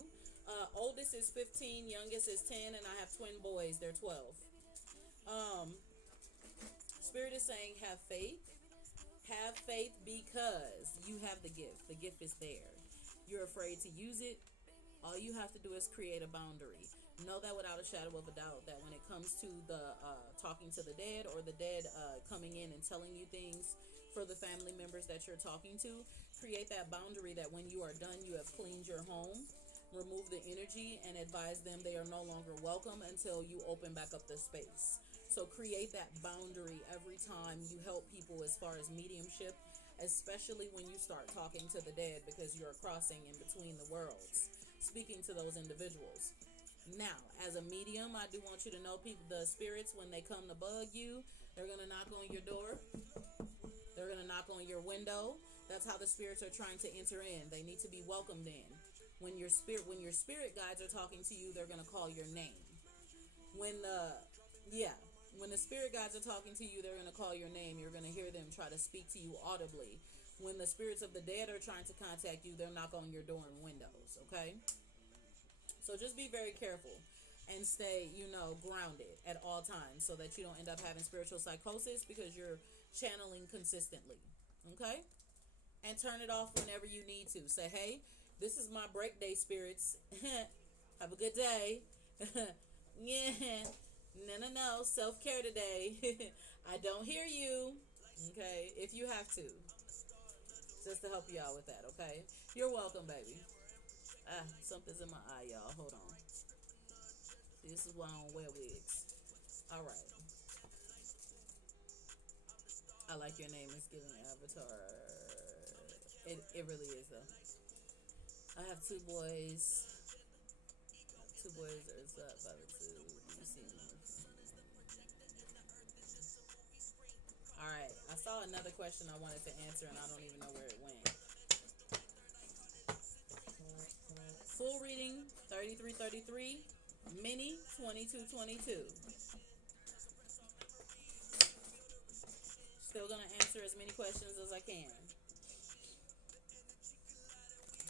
Oldest is 15, youngest is 10, and I have twin boys. They're 12. Spirit is saying, have faith. Have faith because you have the gift. The gift is there. You're afraid to use it. All you have to do is create a boundary. Know that without a shadow of a doubt, that when it comes to the talking to the dead, or the dead coming in and telling you things for the family members that you're talking to, create that boundary that when you are done, you have cleaned your home, remove the energy, and advise them they are no longer welcome until you open back up the space. So create that boundary every time you help people as far as mediumship, especially when you start talking to the dead, because you're crossing in between the worlds, speaking to those individuals. Now, as a medium, I do want you to know, people, the spirits, when they come to bug you, they're going to knock on your door. They're going to knock on your window. That's how the spirits are trying to enter in. They need to be welcomed in. When your spirit guides are talking to you, they're going to call your name. When the yeah, when the spirit guides are talking to you, they're going to call your name. You're going to hear them try to speak to you audibly. When the spirits of the dead are trying to contact you, they'll knock on your door and windows, okay? So just be very careful and stay, grounded at all times, so that you don't end up having spiritual psychosis because you're channeling consistently. Okay? And turn it off whenever you need to. Say, hey, this is my break day, spirits. Have a good day. Yeah. No. Self-care today. I don't hear you. Okay? If you have to. Just to help you out with that, okay? You're welcome, baby. Something's in my eye, y'all. Hold on. See, this is why I don't wear wigs. All right. I like your name. It's giving Avatar. It really is, though. I have two boys. Two boys are up by the two. You see me. All right. I saw another question I wanted to answer, and I don't even know where it went. Full reading 3333, mini 2222. Still gonna answer as many questions as I can.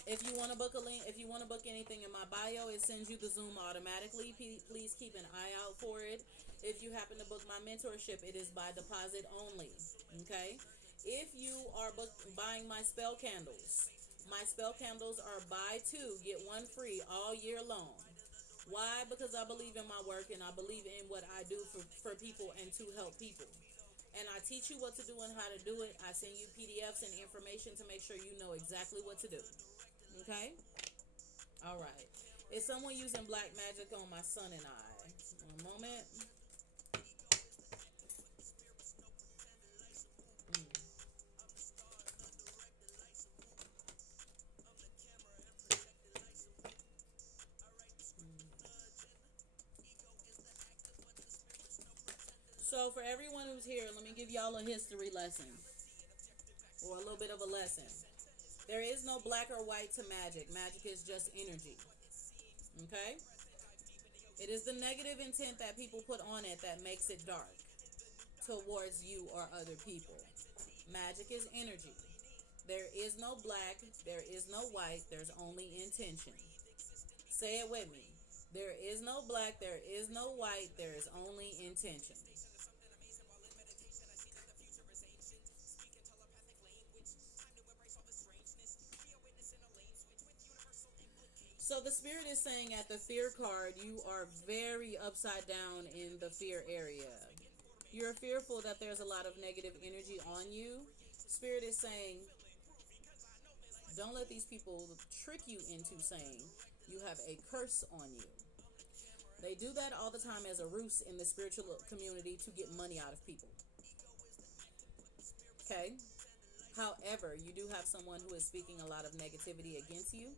If you want to book a link, if you want to book anything in my bio, it sends you the Zoom automatically. Please keep an eye out for it. If you happen to book my mentorship, it is by deposit only. Okay. If you are buying my spell candles are buy two get one free all year long. Why? Because I believe in my work, and I believe in what I do for people and to help people. And I teach you what to do and how to do it. I send you PDFs and information to make sure you know exactly what to do. Okay? All right. Is someone using black magic on my son and I? One moment. So for everyone who's here, let me give y'all a history lesson, or a little bit of a lesson. There is no black or white to magic. Magic is just energy. Okay? It is the negative intent that people put on it that makes it dark towards you or other people. Magic is energy. There is no black, there is no white, there's only intention. Say it with me. There is no black, there is no white, there is only intention. So the spirit is saying at the fear card, you are very upside down in the fear area. You're fearful that there's a lot of negative energy on you. Spirit is saying, don't let these people trick you into saying you have a curse on you. They do that all the time as a ruse in the spiritual community to get money out of people. Okay? However, you do have someone who is speaking a lot of negativity against you.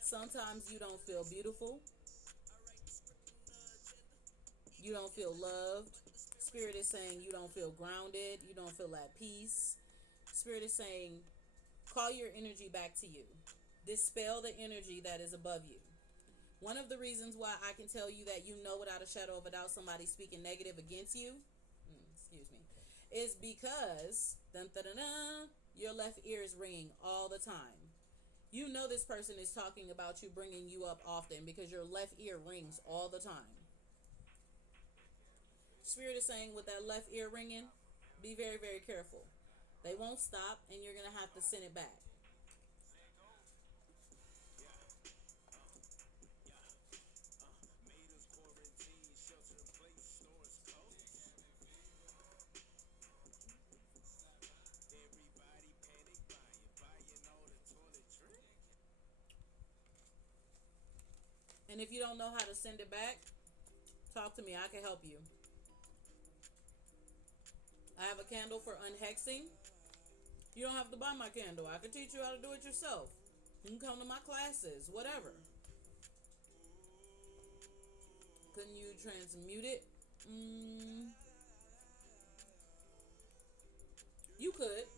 Sometimes you don't feel beautiful. You don't feel loved. Spirit is saying you don't feel grounded. You don't feel at peace. Spirit is saying, call your energy back to you. Dispel the energy that is above you. One of the reasons why I can tell you that you know without a shadow of a doubt somebody speaking negative against you, is because your left ear is ringing all the time. You know this person is talking about you, bringing you up often because your left ear rings all the time. Spirit is saying with that left ear ringing, be very, very careful. They won't stop and you're going to have to send it back. And if you don't know how to send it back, talk to me. I can help you. I have a candle for unhexing. You don't have to buy my candle. I can teach you how to do it yourself. You can come to my classes, whatever. Couldn't you transmute it? You could.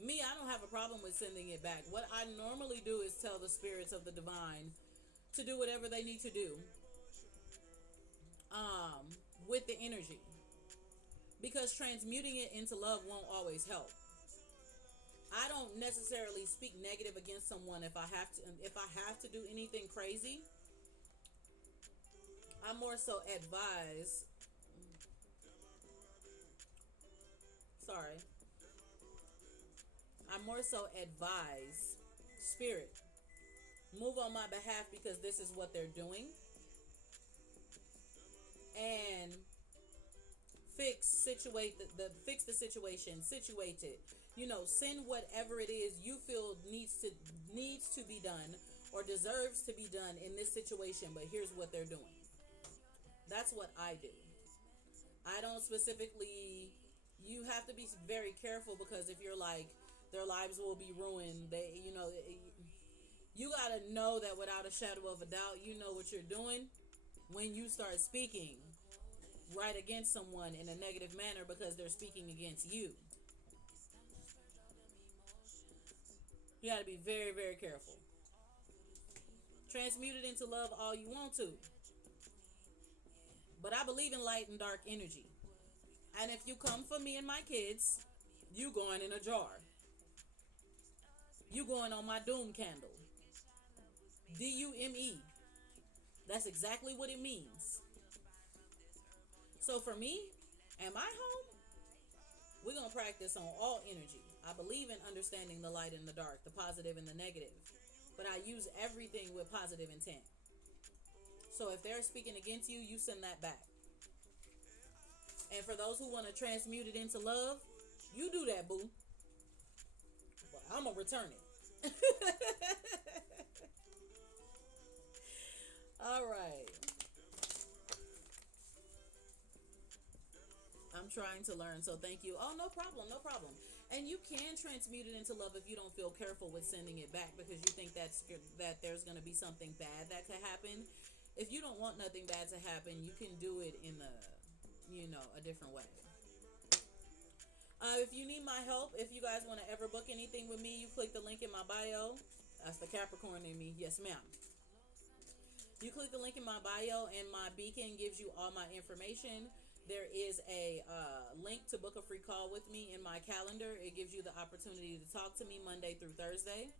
Me, I don't have a problem with sending it back. What I normally do is tell the spirits of the divine to do whatever they need to do with the energy, because transmuting it into love won't always help. I don't necessarily speak negative against someone if I have to do anything crazy. I more so advise. I more so advise spirit, move on my behalf because this is what they're doing, and fix the situation, situate it. Send whatever it is you feel needs to be done or deserves to be done in this situation, but here's what they're doing. That's what I do. I don't specifically. You have to be very careful, because if you're like, their lives will be ruined, you gotta know that without a shadow of a doubt, you know what you're doing when you start speaking right against someone in a negative manner because they're speaking against you. You gotta be very, very careful. Transmute it into love all you want to, but I believe in light and dark energy. And if you come for me and my kids, you going in a jar. You going on my doom candle. DUME. That's exactly what it means. So for me and my home, we're going to practice on all energy. I believe in understanding the light and the dark, the positive and the negative. But I use everything with positive intent. So if they're speaking against you, you send that back. And for those who want to transmute it into love, you do that, boo. But I'm going to return it. All right. I'm trying to learn, so thank you. Oh, no problem. And you can transmute it into love if you don't feel careful with sending it back, because you think that there's going to be something bad that could happen. If you don't want nothing bad to happen, you can do it in a different way. If you need my help, if you guys want to ever book anything with me, you click the link in my bio. That's the Capricorn in me. Yes, ma'am. You click the link in my bio, and my beacon gives you all my information. There is a link to book a free call with me in my calendar. It gives you the opportunity to talk to me Monday through Thursday.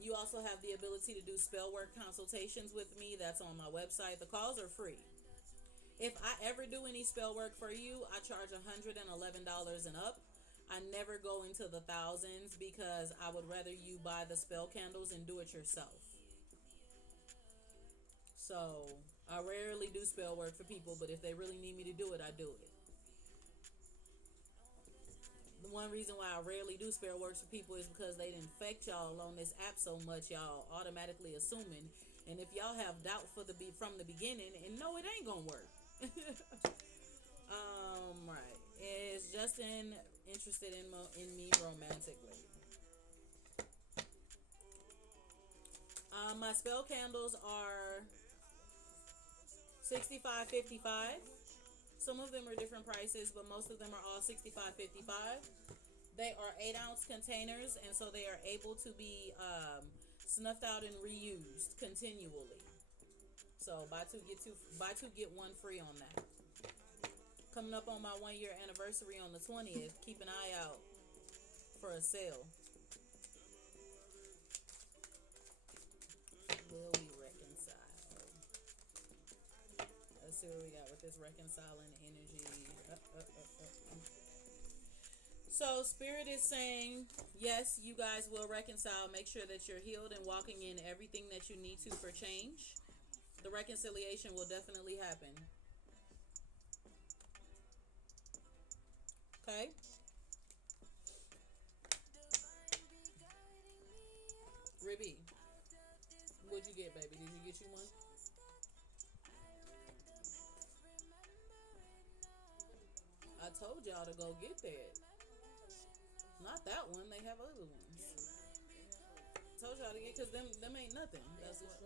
You also have the ability to do spell work consultations with me. That's on my website. The calls are free. If I ever do any spell work for you, I charge $111 and up. I never go into the thousands because I would rather you buy the spell candles and do it yourself. So I rarely do spell work for people, but if they really need me to do it, I do it. The one reason why I rarely do spell works for people is because they infect y'all on this app so much, y'all automatically assuming. And if y'all have doubt from the beginning, and no, it ain't gonna work. Right. Is Justin interested in me romantically? My spell candles are $65.55. Some of them are different prices, but most of them are all $65.55. They are 8-ounce containers, and so they are able to be snuffed out and reused continually. So buy two get one free on that. Coming up on my 1-year anniversary on the 20th. Keep an eye out for a sale. Will we reconcile? Let's see what we got with this reconciling energy. So Spirit is saying, yes, you guys will reconcile. Make sure that you're healed and walking in everything that you need to for change. The reconciliation will definitely happen. Okay? Ribby, what'd you get, baby? Did you get you one? I told y'all to go get that. Not that one. They have other ones. Told y'all to get, because them ain't nothing. That's what.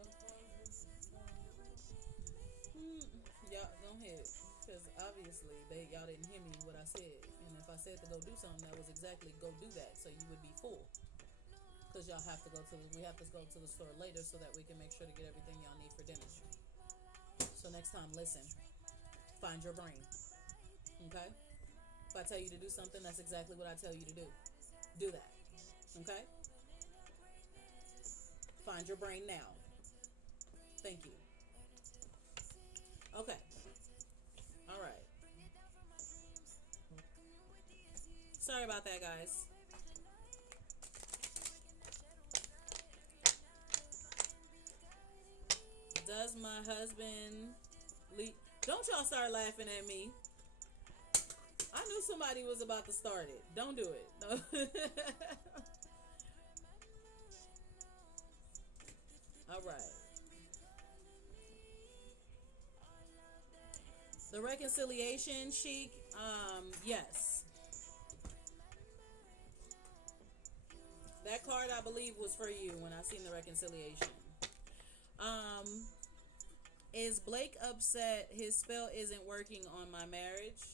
Y'all, go ahead. Because obviously y'all didn't hear me what I said. And if I said to go do something, that was exactly go do that. So you would be full. Because y'all have to we have to go to the store later so that we can make sure to get everything y'all need for dinner. So next time, listen. Find your brain. Okay? If I tell you to do something, that's exactly what I tell you to do. Do that. Okay? Find your brain now. Thank you. Okay. All right. Sorry about that, guys. Does my husband leave? Don't y'all start laughing at me. I knew somebody was about to start it. Don't do it. No. All right. The reconciliation, Chic. Yes. That card, I believe, was for you when I seen the reconciliation. Is Blake upset his spell isn't working on my marriage?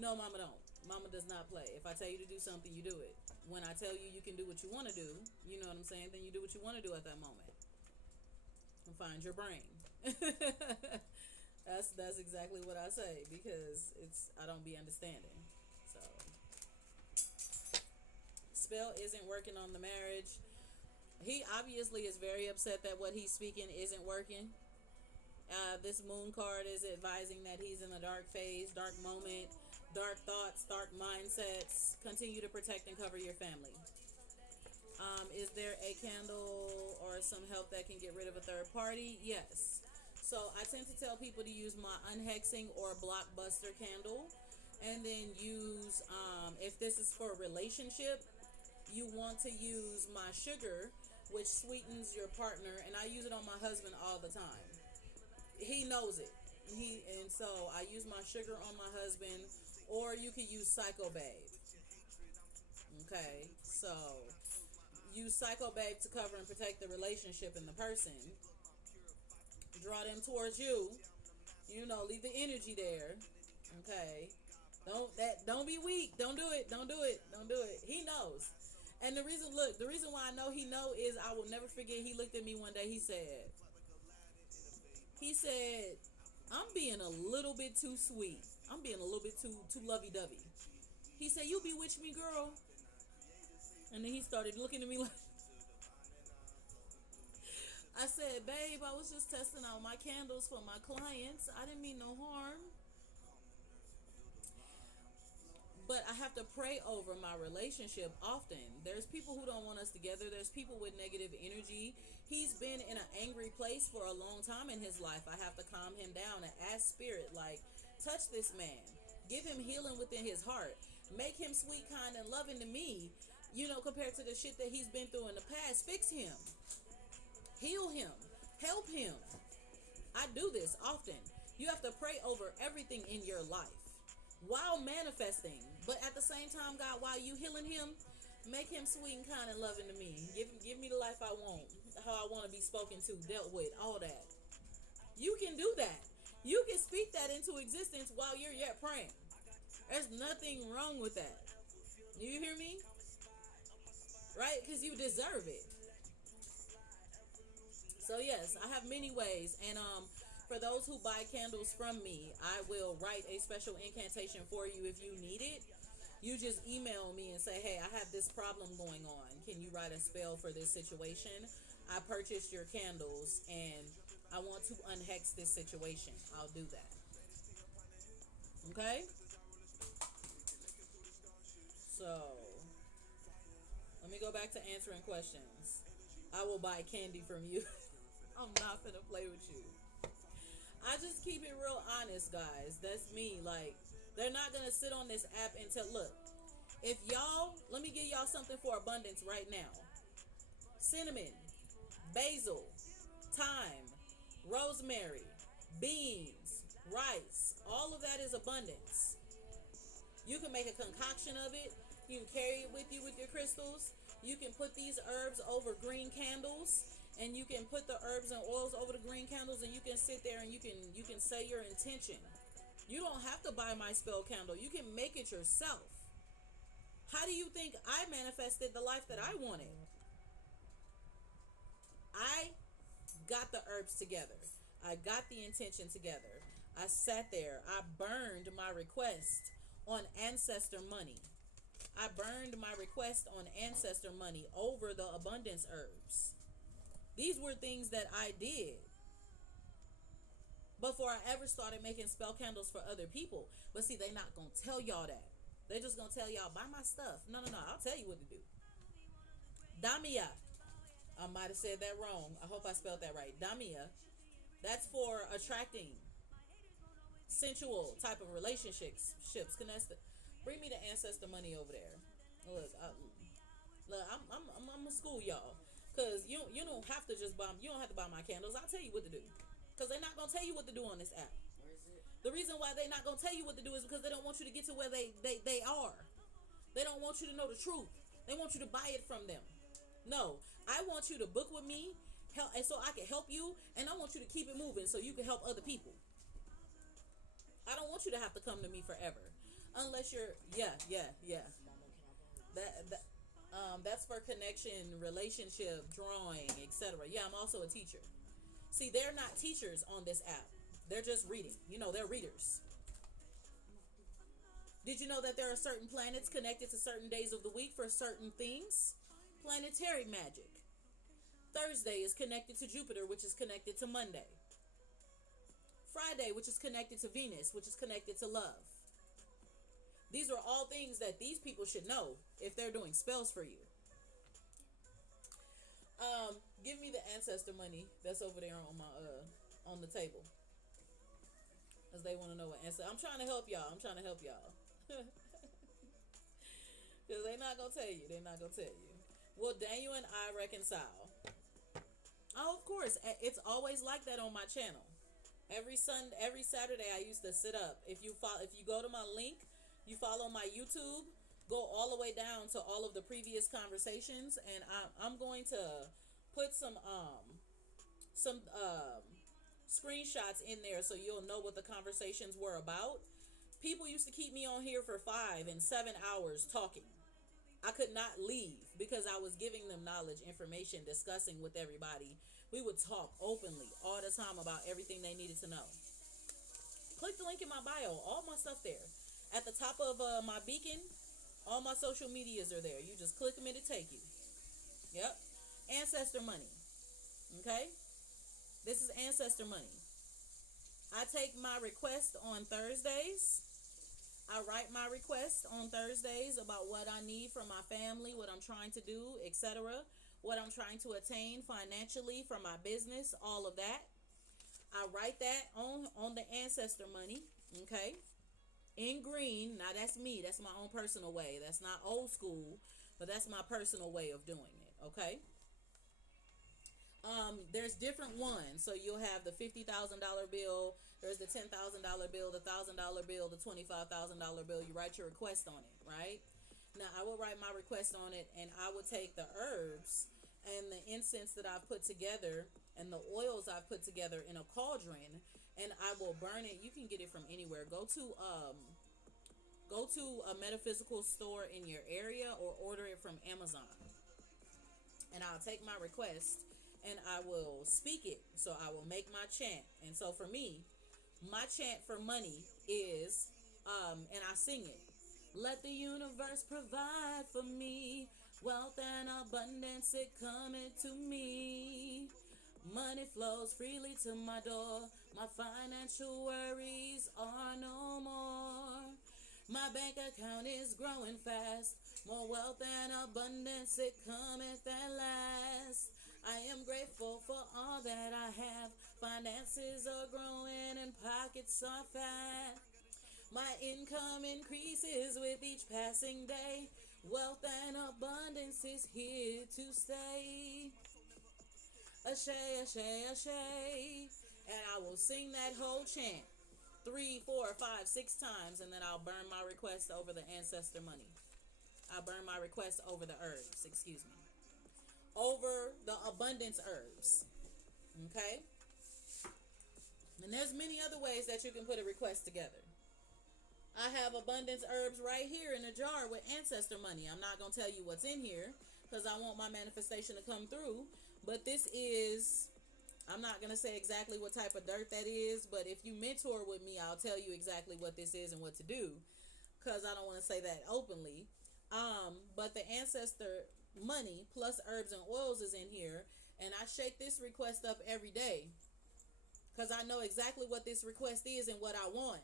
No, Mama don't. Mama does not play. If I tell you to do something, you do it. When I tell you you can do what you want to do, you know what I'm saying? Then you do what you want to do at that moment. And find your brain. That's exactly what I say, because I don't be understanding. So spell isn't working on the marriage. He obviously is very upset that what he's speaking isn't working. This moon card is advising that he's in a dark phase, dark moment, dark thoughts, dark mindsets. Continue to protect and cover your family. Is there a candle or some help that can get rid of a third party? Yes. So I tend to tell people to use my unhexing or blockbuster candle. And then use, if this is for a relationship, you want to use my sugar, which sweetens your partner. And I use it on my husband all the time. He knows it. And so I use my sugar on my husband, or you could use Psycho Babe. Okay, so use Psycho Babe to cover and protect the relationship and the person. Draw them towards you. You know, leave the energy there. Okay, don't be weak. Don't do it. Don't do it. Don't do it. He knows. And the reason why I know he know is I will never forget. He looked at me one day. He said, I'm being a little bit too sweet. I'm being a little bit too lovey-dovey. He said, you bewitch me, girl. And then he started looking at me like, I said, babe, I was just testing out my candles for my clients. I didn't mean no harm. But I have to pray over my relationship often. There's people who don't want us together. There's people with negative energy. He's been in an angry place for a long time in his life. I have to calm him down and ask spirit, like, touch this man. Give him healing within his heart. Make him sweet, kind, and loving to me, compared to the shit that he's been through in the past. Fix him. Heal him. Help him. I do this often. You have to pray over everything in your life while manifesting. But at the same time, God, while you healing him, make him sweet and kind and loving to me. Give me the life I want, how I want to be spoken to, dealt with, all that. You can do that. You can speak that into existence while you're yet praying. There's nothing wrong with that. You hear me? Right? Because you deserve it. So yes, I have many ways. And for those who buy candles from me, I will write a special incantation for you if you need it. You just email me and say, hey, I have this problem going on. Can you write a spell for this situation? I purchased your candles and I want to unhex this situation. I'll do that. Okay? So, let me go back to answering questions. I will buy candy from you. I'm not finna play with you. I just keep it real honest, guys. That's me. Like, they're not gonna sit on this app and look, if y'all, let me give y'all something for abundance right now. Cinnamon, basil, thyme, rosemary, beans, rice, all of that is abundance. You can make a concoction of it. You can carry it with you with your crystals. You can put these herbs over green candles, and you can put the herbs and oils over the green candles, and you can sit there and you can say your intention. You don't have to buy my spell candle. You can make it yourself. How do you think I manifested the life that I wanted? I got the herbs together. I got the intention together. I sat there. I burned my request on ancestor money. I burned my request on ancestor money over the abundance herbs. These were things that I did before I ever started making spell candles for other people. But see, they not going to tell y'all that. They just going to tell y'all, buy my stuff. No. I'll tell you what to do. Damia. I might have said that wrong. I hope I spelled that right. Damia. That's for attracting sensual type of relationships. Bring me the ancestor money over there. Look, I'm a school y'all, cause you don't have to just buy. You don't have to buy my candles. I'll tell you what to do, cause they're not gonna tell you what to do on this app. Where is it? The reason why they're not gonna tell you what to do is because they don't want you to get to where they are. They don't want you to know the truth. They want you to buy it from them. No, I want you to book with me, and so I can help you, and I want you to keep it moving so you can help other people. I don't want you to have to come to me forever. Unless you're, yeah. That's for connection, relationship, drawing, etc. Yeah, I'm also a teacher. See, they're not teachers on this app. They're just reading. They're readers. Did you know that there are certain planets connected to certain days of the week for certain things? Planetary magic. Thursday is connected to Jupiter, which is connected to Monday. Friday, which is connected to Venus, which is connected to love. These are all things that these people should know if they're doing spells for you. Give me the ancestor money that's over there on my on the table, because they want to know what ancestor. I'm trying to help y'all. Because they're not gonna tell you. Will Daniel and I reconcile? Oh, of course. It's always like that on my channel. Every Saturday I used to sit up. If you go to my link, you follow my YouTube, go all the way down to all of the previous conversations, and I'm going to put some screenshots in there so you'll know what the conversations were about. People used to keep me on here for 5 and 7 hours talking. I could not leave because I was giving them knowledge, information, discussing with everybody. We would talk openly all the time about everything they needed to know. Click the link in my bio. All my stuff there. At the top of my beacon, all my social medias are there. You just click them and it'll take you. Yep. Ancestor money. Okay? This is ancestor money. I take my request on Thursdays. I write my request on Thursdays about what I need from my family, what I'm trying to do, etc. What I'm trying to attain financially from my business, all of that. I write that on the ancestor money, okay? In green. Now that's me. That's my own personal way. That's not old school, but that's my personal way of doing it, okay? There's different ones. So you'll have the $50,000 bill. There's the $10,000 bill, the $1,000 bill, the $25,000 bill. You write your request on it, right? Now I will write my request on it, and I will take the herbs and the incense that I've put together and the oils I've put together in a cauldron, and I will burn it. You can get it from anywhere. Go to a metaphysical store in your area or order it from Amazon. And I'll take my request and I will speak it. So I will make my chant. And so for me, my chant for money is, and I sing it. Let the universe provide for me. Wealth and abundance, it coming to me. Money flows freely to my door. My financial worries are no more. My bank account is growing fast. More wealth and abundance, it cometh at last. I am grateful for all that I have. Finances are growing and pockets are fat. My income increases with each passing day. Wealth and abundance is here to stay. Ashe, ashe, ashe. And I will sing that whole chant 3, 4, 5, 6 times, and then I'll burn my request over the ancestor money. I'll burn my request over the herbs, excuse me. Over the abundance herbs. Okay? And there's many other ways that you can put a request together. I have abundance herbs right here in a jar with ancestor money. I'm not going to tell you what's in here because I want my manifestation to come through. But this is, I'm not going to say exactly what type of dirt that is, but if you mentor with me, I'll tell you exactly what this is and what to do, because I don't want to say that openly. But the ancestor money plus herbs and oils is in here, and I shake this request up every day because I know exactly what this request is and what I want.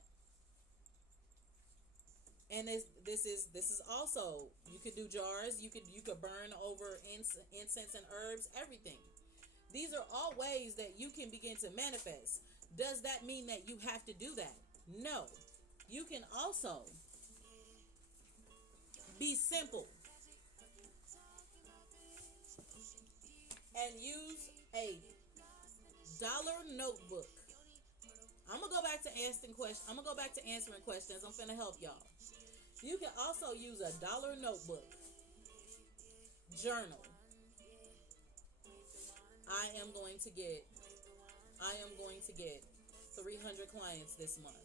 And this is also, you could do jars, you could burn over incense and herbs, everything. These are all ways that you can begin to manifest. Does that mean that you have to do that? No. You can also be simple and use a dollar notebook. I'm gonna go back to answering questions. I'm finna help y'all. You can also use a dollar notebook. Journal. I am going to get 300 clients this month.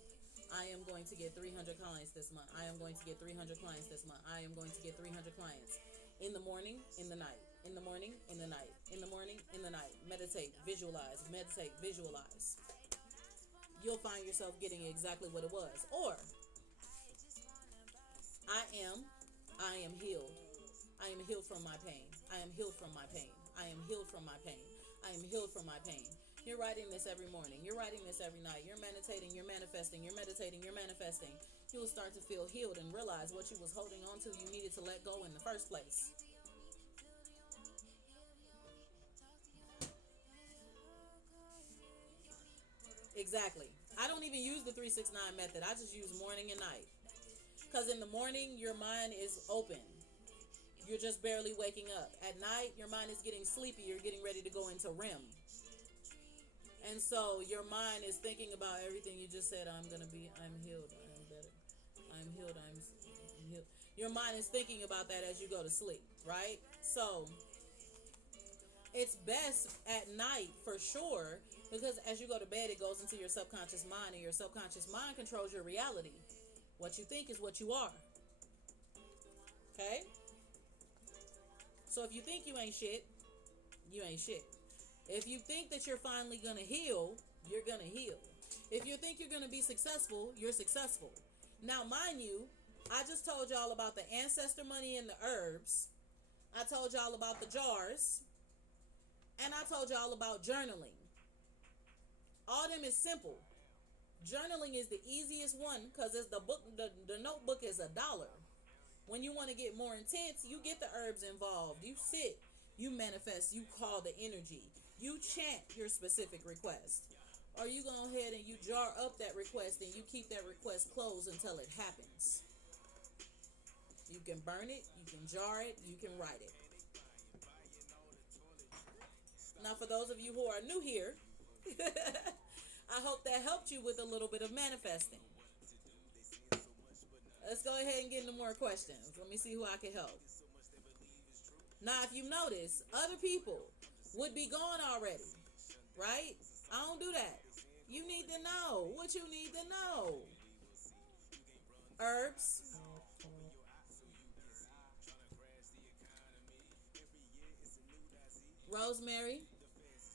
I am going to get 300 clients this month. I am going to get 300 clients this month. I am going to get 300 clients. In the morning, in the night. In the morning, in the night. In the morning, in the night. Meditate, visualize. Meditate, visualize. You'll find yourself getting exactly what it was. Or, I am healed. I am healed from my pain. I am healed from my pain. I am healed from my pain. I am healed from my pain. You're writing this every morning. You're writing this every night. You're meditating. You're manifesting. You're meditating. You're manifesting. You will start to feel healed and realize what you was holding on to, you needed to let go in the first place. Exactly. I don't even use the 369 method. I just use morning and night. Because in the morning, your mind is open. You're just barely waking up. At night, your mind is getting sleepy. You're getting ready to go into REM. And so your mind is thinking about everything you just said. I'm healed. I'm better. I'm healed. I'm healed. Your mind is thinking about that as you go to sleep, right? So it's best at night for sure, because as you go to bed, it goes into your subconscious mind, and your subconscious mind controls your reality. What you think is what you are. Okay? So if you think you ain't shit, you ain't shit. If you think that you're finally going to heal, you're going to heal. If you think you're going to be successful, you're successful. Now, mind you, I just told y'all about the ancestor money and the herbs. I told y'all about the jars. And I told y'all about journaling. All them is simple. Journaling is the easiest one because it's the book. The notebook is $1. When you want to get more intense, you get the herbs involved. You sit, you manifest, you call the energy, you chant your specific request. Or you go ahead and you jar up that request and you keep that request closed until it happens. You can burn it, you can jar it, you can write it. Now, for those of you who are new here, I hope that helped you with a little bit of manifesting. Let's go ahead and get into more questions. Let me see who I can help. Now, if you notice, other people would be gone already, right? I don't do that. You need to know what you need to know. Herbs, rosemary,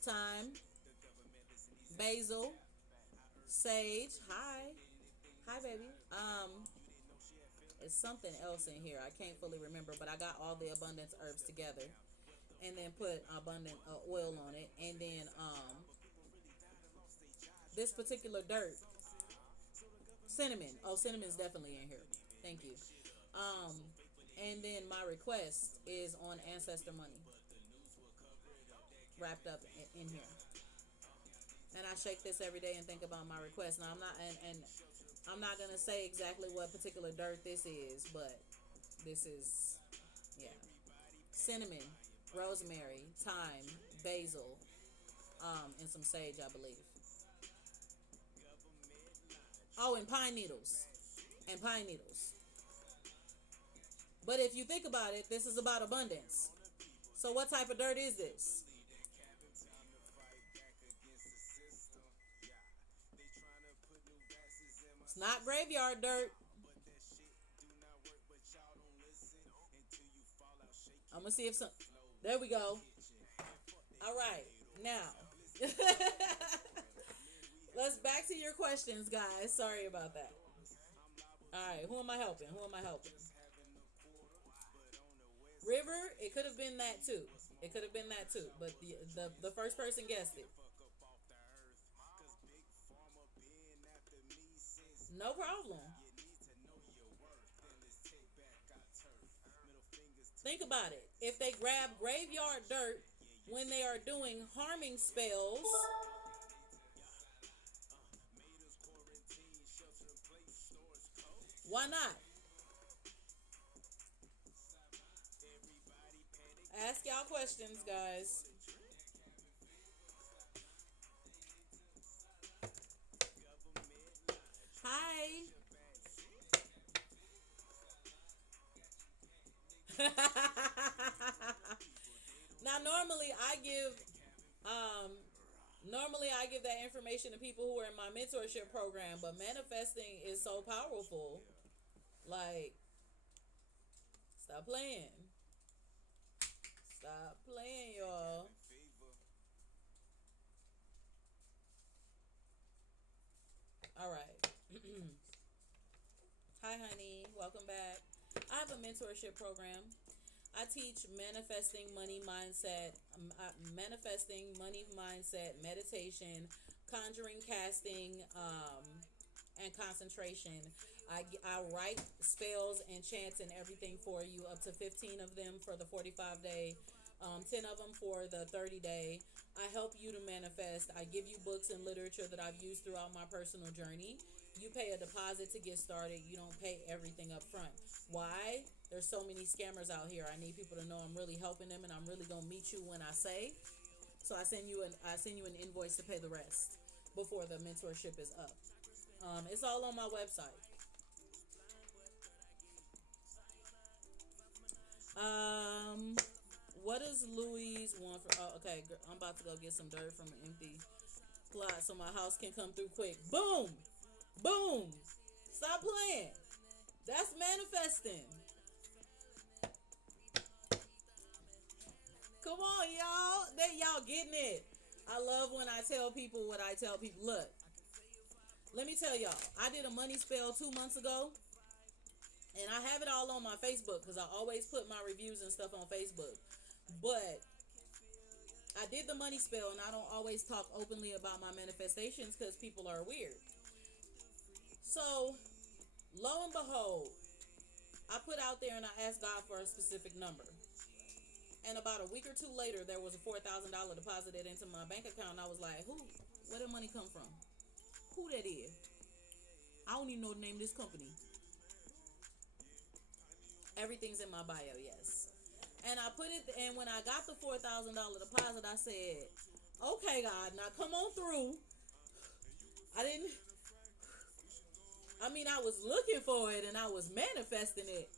thyme, basil, sage. Hi, baby. It's something else in here. I can't fully remember, but I got all the abundance herbs together, and then put abundant oil on it, and then this particular dirt, cinnamon. Oh, cinnamon's definitely in here. Thank you. And then my request is on ancestor money, wrapped up in here. And I shake this every day and think about my request. Now and I'm not gonna say exactly what particular dirt this is, but this is, yeah, cinnamon, rosemary, thyme, basil, and some sage, I believe. Oh, and pine needles. But if you think about it, this is about abundance. So what type of dirt is this? It's not graveyard dirt. I'm gonna see if some. There we go. All right, now let's back to your questions, guys. Sorry about that. All right, who am I helping? River. It could have been that too. But the first person guessed it. No problem. Think about it. If they grab graveyard dirt when they are doing harming spells, why not? Ask y'all questions, guys. Hi. Now, normally I give that information to people who are in my mentorship program, but manifesting is so powerful. Like, stop playing. Stop playing, y'all. All right. Hi, honey. Welcome back. I have a mentorship program. I teach manifesting money mindset, meditation, conjuring, casting, and concentration. I write spells and chants and everything for you, up to 15 of them for the 45-day, 10 of them for the 30-day. I help you to manifest. I give you books and literature that I've used throughout my personal journey. You pay a deposit to get started. You don't pay everything up front. Why? There's so many scammers out here. I need people to know I'm really helping them, and I'm really gonna meet you when I say. So I send you an invoice to pay the rest before the mentorship is up. It's all on my website. What does Louise want for? Oh, okay. I'm about to go get some dirt from an empty plot so my house can come through quick. Boom, boom. Stop playing. That's manifesting. Come on, y'all. Y'all getting it. I love when I tell people what I tell people. Look, let me tell y'all. I did a money spell 2 months ago. And I have it all on my Facebook because I always put my reviews and stuff on Facebook. But I did the money spell, and I don't always talk openly about my manifestations because people are weird. So, lo and behold, I put out there and I asked God for a specific number. And about a week or two later, there was a $4,000 deposited into my bank account. And I was like, where did money come from? Who that is? I don't even know the name of this company. Everything's in my bio, yes. And I put it, and when I got the $4,000 deposit, I said, okay, God, now come on through. I was looking for it and I was manifesting it.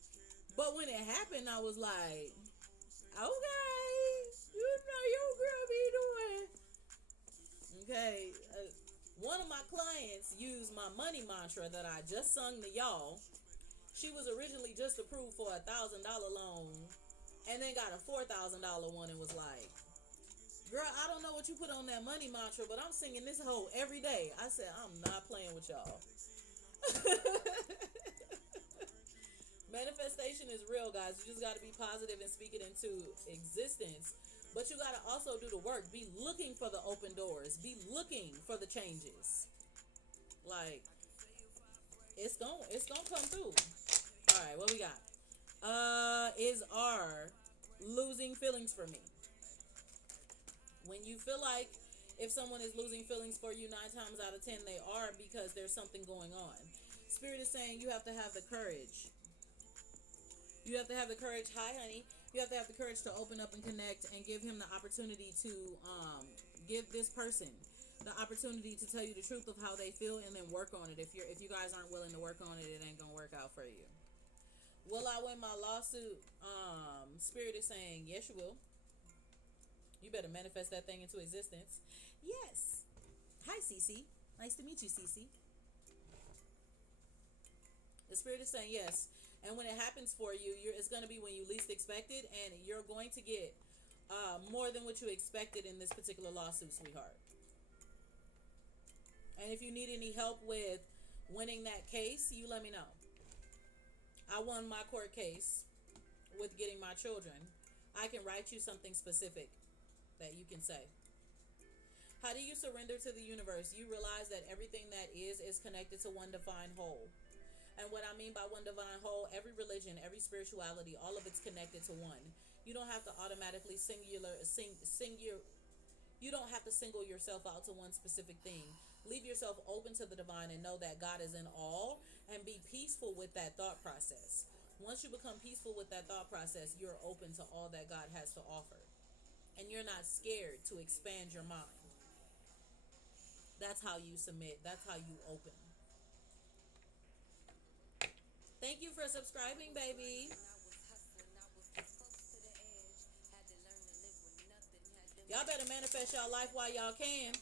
But when it happened, I was like, okay, you know your girl be doing. Okay. One of my clients used my money mantra that I just sung to y'all. She was originally just approved for $1,000 loan and then got a $4,000 one and was like, girl, I don't know what you put on that money mantra, but I'm singing this whole every day. I said, I'm not playing with y'all. Manifestation is real, guys. You just got to be positive and speak it into existence. But you got to also do the work. Be looking for the open doors. Be looking for the changes. Like, it's gonna come through. All right, what we got? Is R losing feelings for me? When you feel like if someone is losing feelings for you, 9 times out of 10 they are, because there's something going on. Spirit is saying you have to have the courage. You have to have the courage. Hi, honey. You have to have the courage to open up and connect and give him the opportunity to give this person the opportunity to tell you the truth of how they feel, and then work on it. If you guys aren't willing to work on it, it ain't gonna work out for you. Will I win my lawsuit? Spirit is saying yes, you will. You better manifest that thing into existence. Yes. Hi, Cece. Nice to meet you, Cece. The Spirit is saying yes. And when it happens for you, it's going to be when you least expect it. And you're going to get more than what you expected in this particular lawsuit, sweetheart. And if you need any help with winning that case, you let me know. I won my court case with getting my children. I can write you something specific that you can say. How do you surrender to the universe? You realize that everything that is connected to one divine whole. And what I mean by one divine whole, every religion, every spirituality, all of it's connected to one. You don't have to automatically you don't have to single yourself out to one specific thing. Leave yourself open to the divine and know that God is in all, and be peaceful with that thought process. Once you become peaceful with that thought process, you're open to all that God has to offer. And you're not scared to expand your mind. That's how you submit. That's how you open. Thank you for subscribing, baby. Y'all better manifest y'all life while y'all can.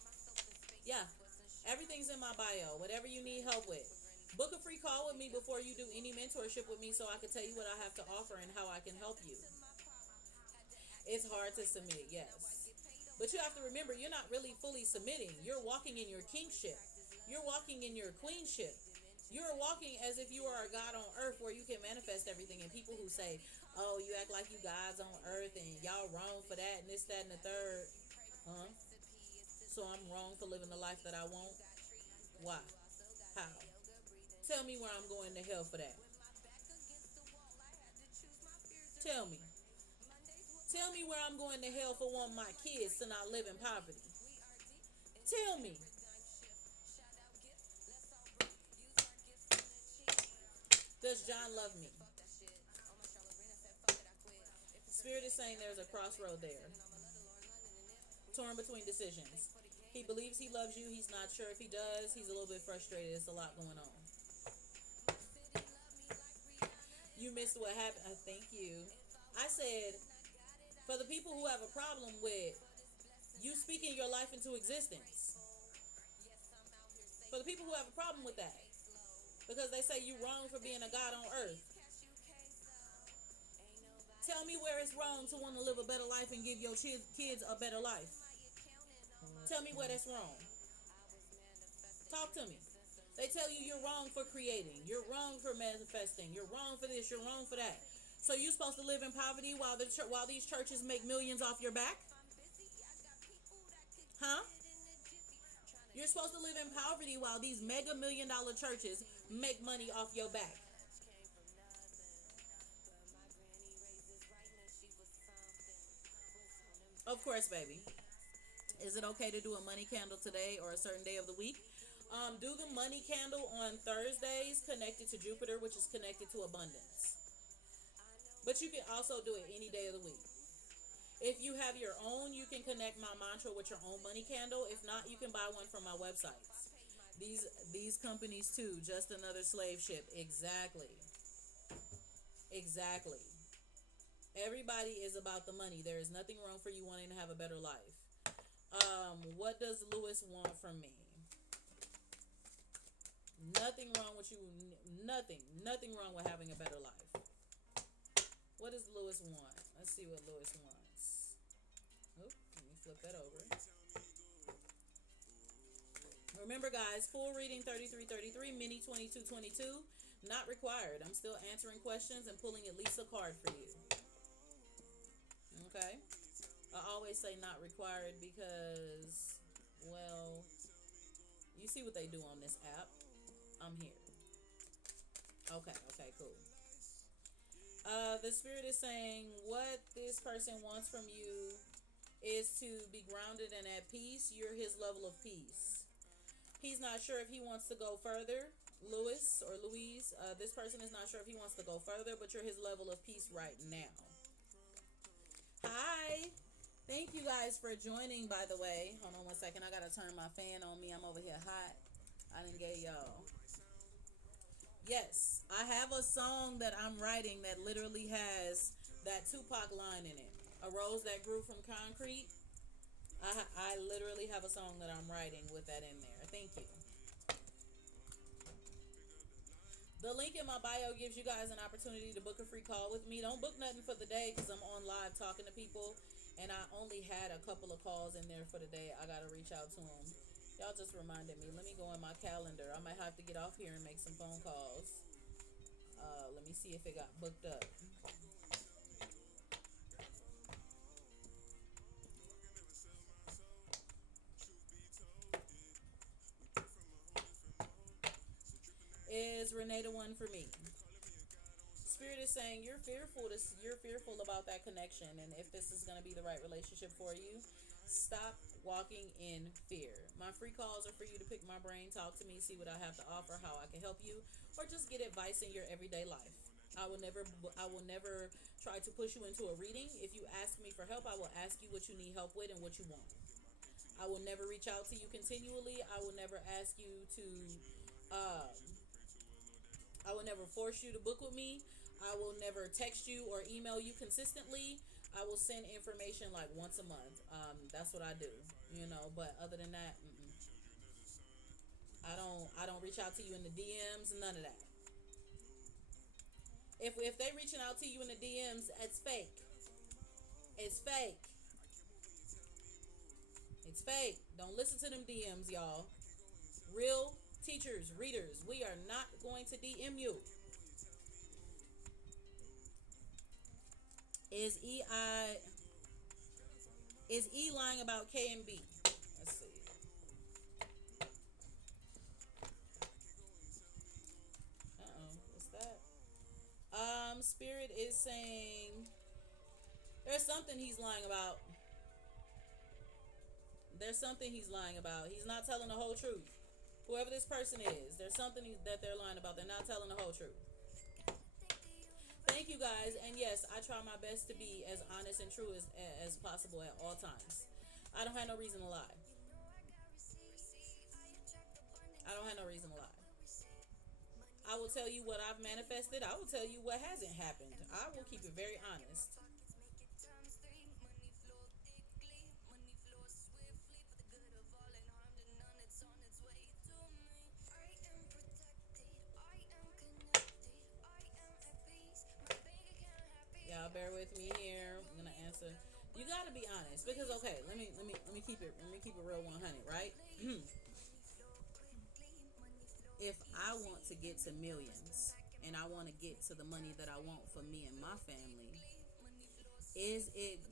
Yeah. Everything's in my bio. Whatever you need help with. Book a free call with me before you do any mentorship with me, so I can tell you what I have to offer and how I can help you. It's hard to submit, yes. But you have to remember, you're not really fully submitting. You're walking in your kingship. You're walking in your queenship. You're walking as if you are a God on earth where you can manifest everything. And people who say, oh, you act like you gods on earth and y'all wrong for that and this, that, and the third. Huh? So I'm wrong for living the life that I want? Why? How? Tell me where I'm going to hell for that. Tell me. Tell me where I'm going to hell for wanting my kids to not live in poverty. Tell me. Does John love me? Spirit is saying there's a crossroad there. Torn between decisions. He believes he loves you. He's not sure if he does. He's a little bit frustrated. There's a lot going on. You missed what happened. Thank you. I said, for the people who have a problem with you speaking your life into existence. For the people who have a problem with that. Because they say you're wrong for being a God on earth. Tell me where it's wrong to want to live a better life and give your kids a better life. Tell me where that's wrong. Talk to me. They tell you you're wrong for creating. You're wrong for manifesting. You're wrong for this. You're wrong for that. So you're supposed to live in poverty while these churches make millions off your back? Huh? You're supposed to live in poverty while these mega $1 million churches make money off your back. Of course, baby. Is it okay to do a money candle today or a certain day of the week? Do the money candle on Thursdays connected to Jupiter, which is connected to abundance. But you can also do it any day of the week. If you have your own, you can connect my mantra with your own money candle. If not, you can buy one from my websites. These companies too, just another slave ship. Exactly. Exactly. Everybody is about the money. There is nothing wrong for you wanting to have a better life. What does Lewis want from me? Nothing wrong with you. Nothing wrong with having a better life. What does Lewis want? Let's see what Lewis wants. Oop, let me flip that over. Remember, guys, full reading 3333, mini 2222, not required. I'm still answering questions and pulling at least a card for you. Okay? I always say not required because, well, you see what they do on this app. I'm here. Okay, cool. The spirit is saying what this person wants from you is to be grounded and at peace. You're his level of peace. He's not sure if he wants to go further. Louis or Louise, this person is not sure if he wants to go further, but you're his level of peace right now. Hi. Thank you guys for joining, by the way. Hold on one second. I got to turn my fan on me. I'm over here hot. I didn't get y'all. Yes, I have a song that I'm writing that literally has that Tupac line in it. A rose that grew from concrete. I literally have a song that I'm writing with that in there. Thank you. The link in my bio gives you guys an opportunity to book a free call with me. Don't book nothing for the day because I'm on live talking to people. And I only had a couple of calls in there for the day. I got to reach out to them. Y'all just reminded me. Let me go in my calendar. I might have to get off here and make some phone calls. Let me see if it got booked up. Is Renee the one for me? Spirit is saying you're fearful about that connection, and if this is going to be the right relationship for you, stop walking in fear. My free calls are for you to pick my brain, talk to me, see what I have to offer, how I can help you, or just get advice in your everyday life. I will never try to push you into a reading. If you ask me for help, I will ask you what you need help with and what you want. I will never reach out to you continually. I will never ask you to I will never force you to book with me. I will never text you or email you consistently. I will send information like once a month. That's what I do, But other than that, I don't reach out to you in the DMs. None of that. If they reaching out to you in the DMs, it's fake. It's fake. It's fake. Don't listen to them DMs, y'all. Real teachers, readers, we are not going to DM you. Is E lying about K and B? Let's see. What's that? Spirit is saying there's something he's lying about. There's something he's lying about. He's not telling the whole truth. Whoever this person is, there's something that they're lying about. They're not telling the whole truth. Thank you guys, and yes, I try my best to be as honest and true as possible at all times. I don't have no reason to lie. I don't have no reason to lie. I will tell you what I've manifested. I will tell you what hasn't happened. I will keep it very honest. Y'all bear with me here. I'm gonna answer. You gotta be honest because okay, let me keep it real 100, right? If I want to get to millions and I want to get to the money that I want for me and my family,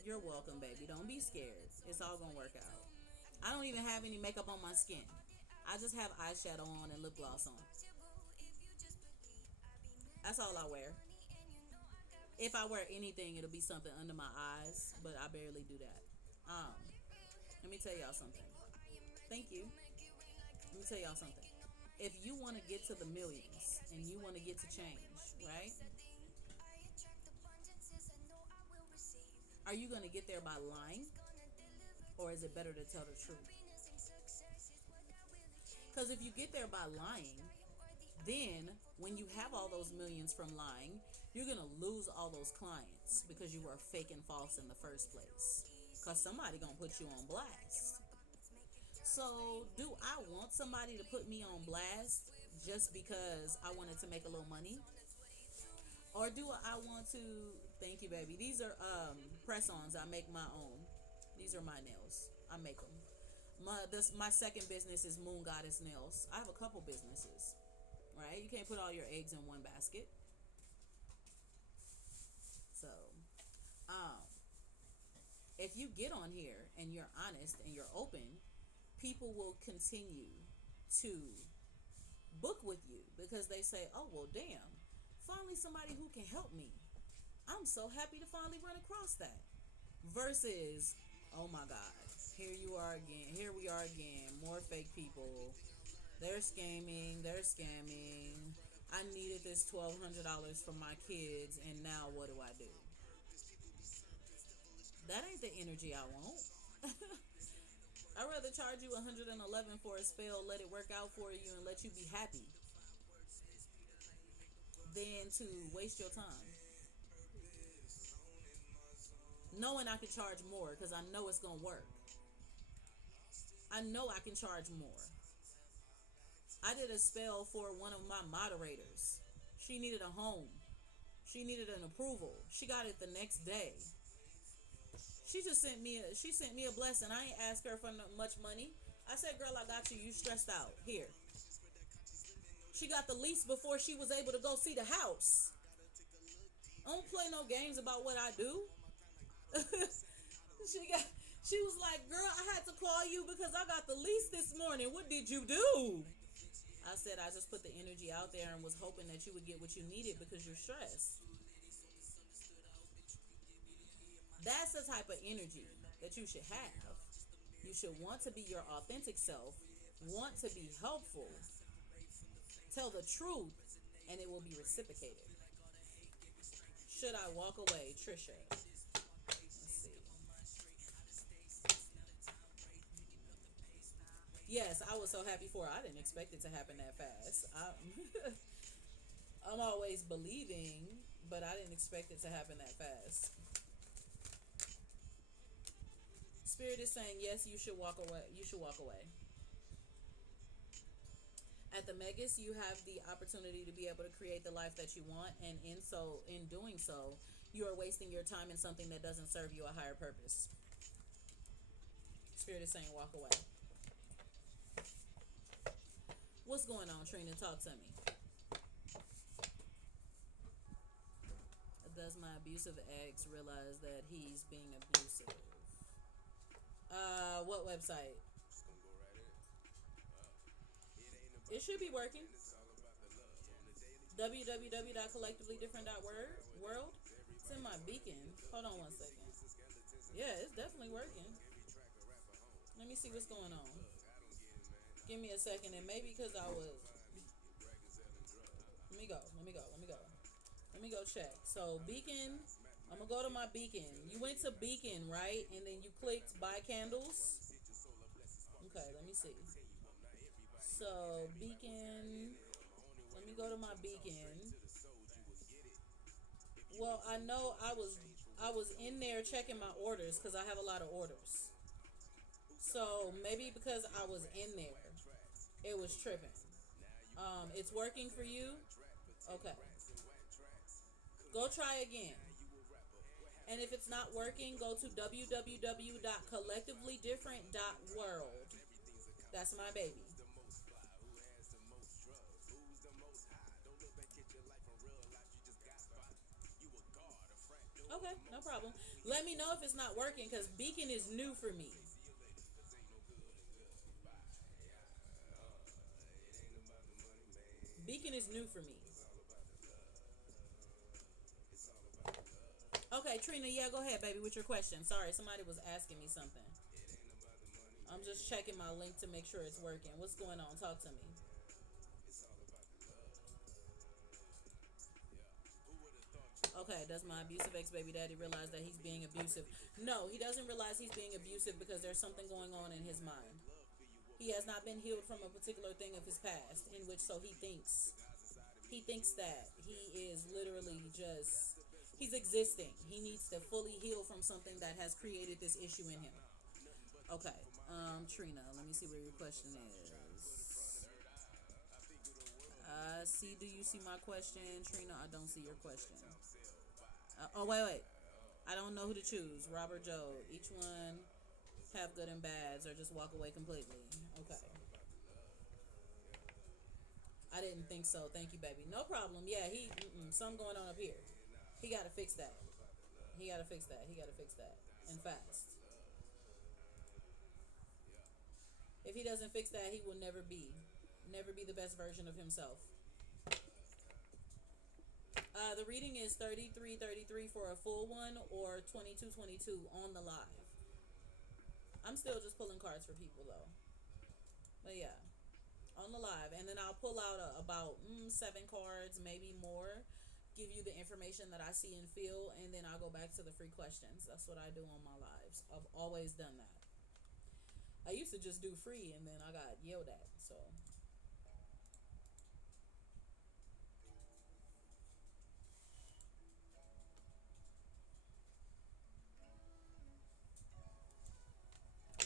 you're welcome, baby. Don't be scared. It's all gonna work out. I don't even have any makeup on my skin. I just have eyeshadow on and lip gloss on. That's all I wear. If I wear anything, it'll be something under my eyes, but I barely do that. Um, Let me tell y'all something. Thank you. Let me tell y'all something. If you want to get to the millions and you want to get to change, right? Are you going to get there by lying? Or is it better to tell the truth? Because if you get there by lying, then when you have all those millions from lying, you're going to lose all those clients because you were fake and false in the first place. Because somebody going to put you on blast. So do I want somebody to put me on blast just because I wanted to make a little money? Or do I want to, thank you baby, these are press-ons. I make my own. These are my nails. I make them. My second business is Moon Goddess Nails. I have a couple businesses, right? You can't put all your eggs in one basket. So, if you get on here and you're honest and you're open, people will continue to book with you because they say, oh, well, damn, finally somebody who can help me. I'm so happy to finally run across that. Versus, oh my God, here you are again. Here we are again. More fake people. They're scamming. I needed this $1,200 for my kids, and now what do I do? That ain't the energy I want. I'd rather charge you $111 for a spell, let it work out for you, and let you be happy than to waste your time. Knowing I can charge more because I know it's going to work. I know I can charge more. I did a spell for one of my moderators. She needed a home. She needed an approval. She got it the next day. She sent me a blessing. I ain't asked her for much money. I said, girl, I got you. You stressed out. Here. She got the lease before she was able to go see the house. I don't play no games about what I do. She was like, girl, I had to call you because I got the lease this morning. What did you do? I said, I just put the energy out there and was hoping that you would get what you needed because you're stressed. That's the type of energy that you should have. You should want to be your authentic self, want to be helpful, tell the truth, and it will be reciprocated. Should I walk away, Trisha? Let's see. Yes, I was so happy for her. I didn't expect it to happen that fast. I'm always believing, but I didn't expect it to happen that fast. Spirit is saying, yes, you should walk away. You should walk away. At the Megas, you have the opportunity to be able to create the life that you want, and in doing so, you are wasting your time in something that doesn't serve you a higher purpose. Spirit is saying, walk away. What's going on, Trina? Talk to me. Does my abusive ex realize that he's being abusive? What website? It should be working. www.collectivelydifferent.world. It's in my beacon. Hold on one second. Yeah, it's definitely working. Let me see what's going on. Give me a second, and maybe because I was... Let me go check. So, beacon... I'm going to go to my beacon. You went to beacon, right? And then you clicked buy candles. Okay, let me see. So, beacon... Let me go to my beacon. Well, I know I was in there checking my orders because I have a lot of orders. So, maybe because I was in there, it was tripping. It's working for you? Okay. Go try again. And if it's not working, go to www.collectivelydifferent.world. That's my baby. Okay, no problem. Let me know if it's not working because Beacon is new for me. for me. Okay, Trina, yeah, go ahead, baby, with your question. Sorry, somebody was asking me something. I'm just checking my link to make sure it's working. What's going on? Talk to me. Okay, does my abusive ex-baby daddy realize that he's being abusive? No, he doesn't realize he's being abusive because there's something going on in his mind. He has not been healed from a particular thing of his past, in which so he thinks that he is literally just, he's existing. He needs to fully heal from something that has created this issue in him. Okay, Trina, let me see where your question is. Do you see my question, Trina? I don't see your question. Wait. I don't know who to choose. Robert, Joe. Each one have good and bads, or just walk away completely. Okay. I didn't think so. Thank you, baby. No problem. Yeah, something going on up here. He got to fix that. He got to fix that. He got to fix that. And fast. If he doesn't fix that, he will never be the best version of himself. The reading is 33:33 for a full one, or 22:22 on the live. I'm still just pulling cards for people though. But yeah, on the live, and then I'll pull out about 7 cards, maybe more. Give you the information that I see and feel, and then I'll go back to the free questions. That's what I do on my lives. I've always done that. I used to just do free, and then I got yelled at. So.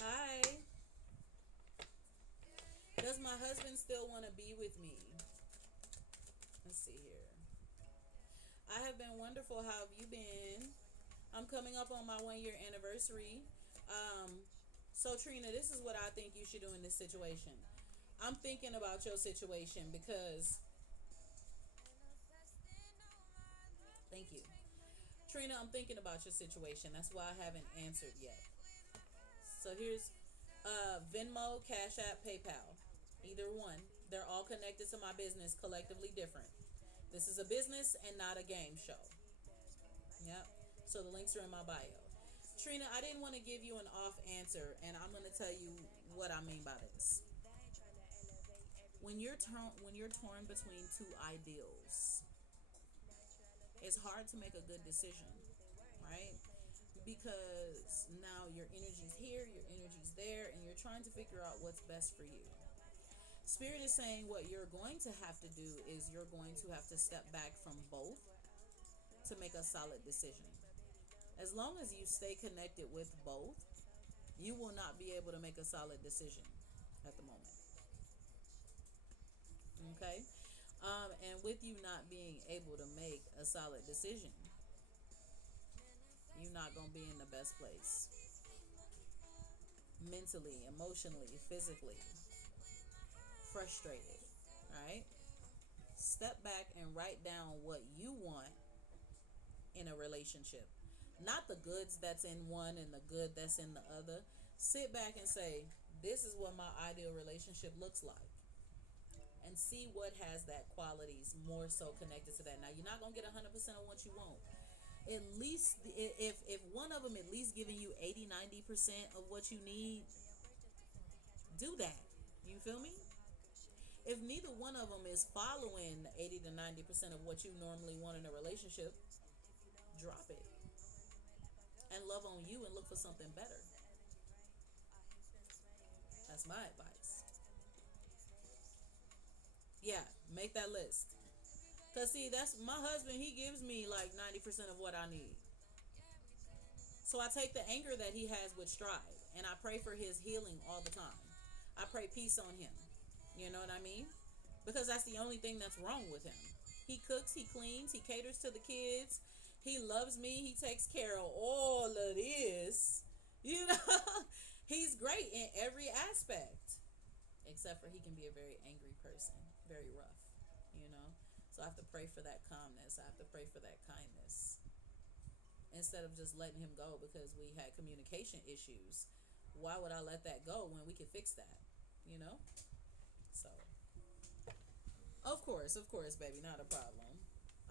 Hi. Does my husband still want to be with me? Let's see here. I have been wonderful. How have you been? I'm coming up on my 1-year anniversary. So Trina, this is what I think you should do in this situation. I'm thinking about your situation because, thank you. Trina, I'm thinking about your situation. That's why I haven't answered yet. So here's Venmo, Cash App, PayPal. Either one. They're all connected to my business, collectively different. This is a business and not a game show. Yep. So the links are in my bio. Trina, I didn't want to give you an off answer, and I'm going to tell you what I mean by this. When you're torn between two ideals, it's hard to make a good decision, right? Because now your energy's here, your energy's there, and you're trying to figure out what's best for you. Spirit is saying what you're going to have to do is you're going to have to step back from both to make a solid decision. As long as you stay connected with both, you will not be able to make a solid decision at the moment. Okay? And with you not being able to make a solid decision, you're not going to be in the best place. Mentally, emotionally, physically. Frustrated. Right? Step back and write down what you want in a relationship. Not the goods that's in one and the good that's in the other. Sit back and say, this is what my ideal relationship looks like. And see what has that qualities more so connected to that. Now, you're not going to get 100% of what you want. At least, if one of them at least giving you 80-90% of what you need, do that. You feel me? If neither one of them is following 80-90% of what you normally want in a relationship, drop it. And love on you and look for something better. That's my advice. Yeah, make that list. Because see, that's my husband. He gives me like 90% of what I need. So I take the anger that he has with Strive, and I pray for his healing all the time. I pray peace on him. You know what I mean? Because that's the only thing that's wrong with him. He cooks, he cleans, he caters to the kids. He loves me. He takes care of all of this. You know, he's great in every aspect. Except for he can be a very angry person. Very rough. You know. So I have to pray for that calmness. I have to pray for that kindness. Instead of just letting him go because we had communication issues. Why would I let that go when we can fix that? You know? So. Of course, baby, not a problem.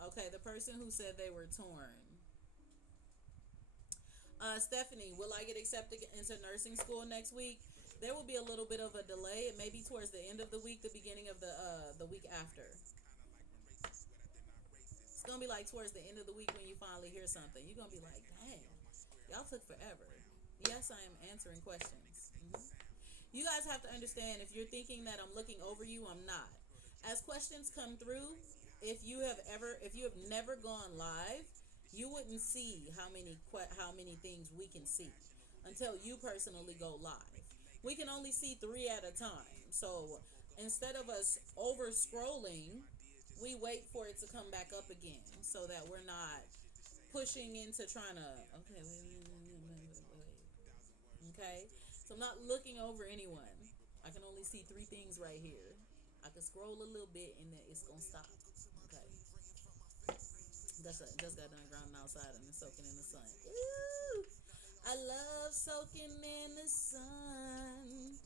Okay, the person who said they were torn. Stephanie, will I get accepted into nursing school next week? There will be a little bit of a delay. It may be towards the end of the week, the beginning of the week after. It's gonna be like towards the end of the week when you finally hear something. You're gonna be like, dang, y'all took forever. Yes, I am answering questions. You guys have to understand, if you're thinking that I'm looking over you, I'm not. As questions come through, if you have never gone live, you wouldn't see how many things we can see until you personally go live. We can only see three at a time. So instead of us over scrolling, we wait for it to come back up again so that we're not pushing into trying to, okay, wait. Okay, so I'm not looking over anyone. I can only see three things right here. I can scroll a little bit and then it's gonna stop. Okay, just got done grounding outside and then soaking in the sun. Ooh, I love soaking in the sun.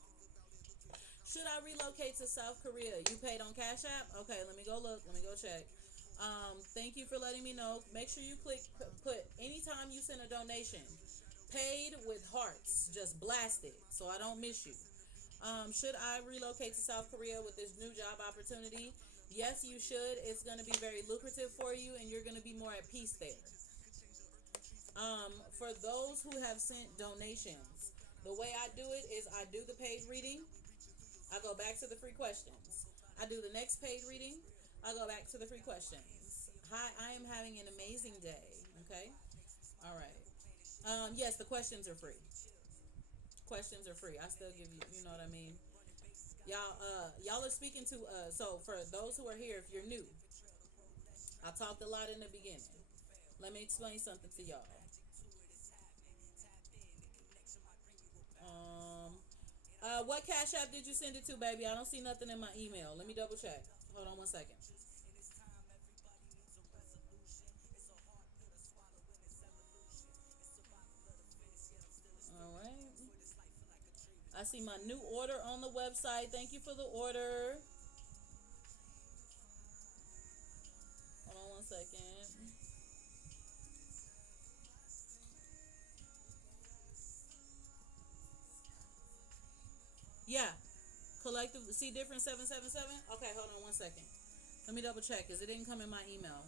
Should I relocate to South Korea? You paid on Cash App? Okay, let me go look. Let me go check. Thank you for letting me know. Make sure you put anytime you send a donation, paid with hearts. Just blast it so I don't miss you. Should I relocate to South Korea with this new job opportunity? Yes, you should. It's going to be very lucrative for you and you're going to be more at peace there. For those who have sent donations, the way I do it is I do the paid reading. I go back to the free questions. I do the next paid reading. I go back to the free questions. Hi, I am having an amazing day. Okay. All right. Yes, the questions are free. Questions are free. I still give you, you know what I mean? Y'all are speaking to, so for those who are here, if you're new, I talked a lot in the beginning. Let me explain something to y'all. What Cash App did you send it to, baby? I don't see nothing in my email. Let me double check. Hold on one second. All right. I see my new order on the website. Thank you for the order. Hold on one second. Yeah. Collective. See difference 777? Okay, hold on one second. Let me double check because it didn't come in my email.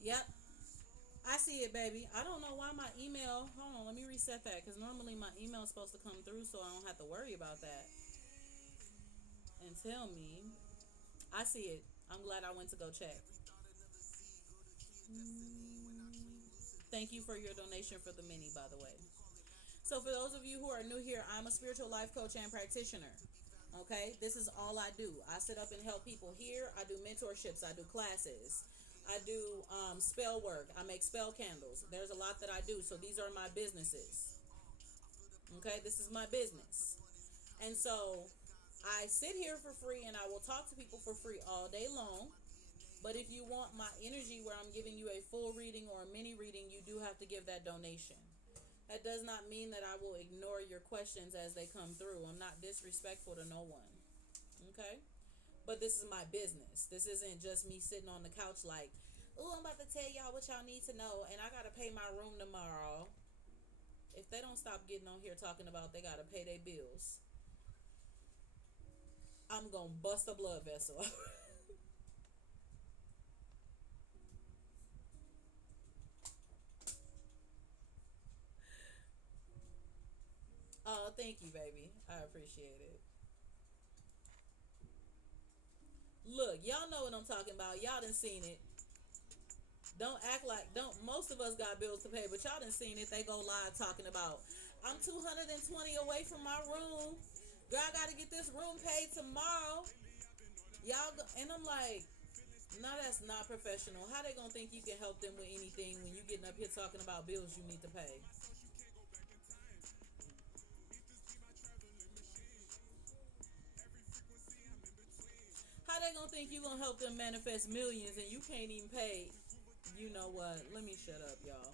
Yep. I see it, baby. I don't know why my email. Hold on, let me reset that because normally my email is supposed to come through so I don't have to worry about that. And tell me. I see it. I'm glad I went to go check. Thank you for your donation for the mini, by the way. So for those of you who are new here, I'm a spiritual life coach and practitioner. Okay, this is all I do. I sit up and help people here. I do mentorships. I do classes. I do spell work. I make spell candles. There's a lot that I do. So these are my businesses. Okay, this is my business. And so I sit here for free and I will talk to people for free all day long. But if you want my energy where I'm giving you a full reading or a mini reading, you do have to give that donation. That does not mean that I will ignore your questions as they come through. I'm not disrespectful to no one. Okay? But this is my business. This isn't just me sitting on the couch like, oh, I'm about to tell y'all what y'all need to know and I got to pay my room tomorrow. If they don't stop getting on here talking about they got to pay their bills, I'm going to bust a blood vessel. Oh, thank you, baby. I appreciate it. Look, y'all know what I'm talking about. Y'all done seen it. Don't act like don't most of us got bills to pay, but y'all done seen it. They go live talking about I'm 220 away from my room. Girl, I gotta get this room paid tomorrow. Y'all go, and I'm like, no, that's not professional. How they gonna think you can help them with anything when you getting up here talking about bills you need to pay? How they gonna think you gonna help them manifest millions and you can't even pay? You know what? Let me shut up, y'all.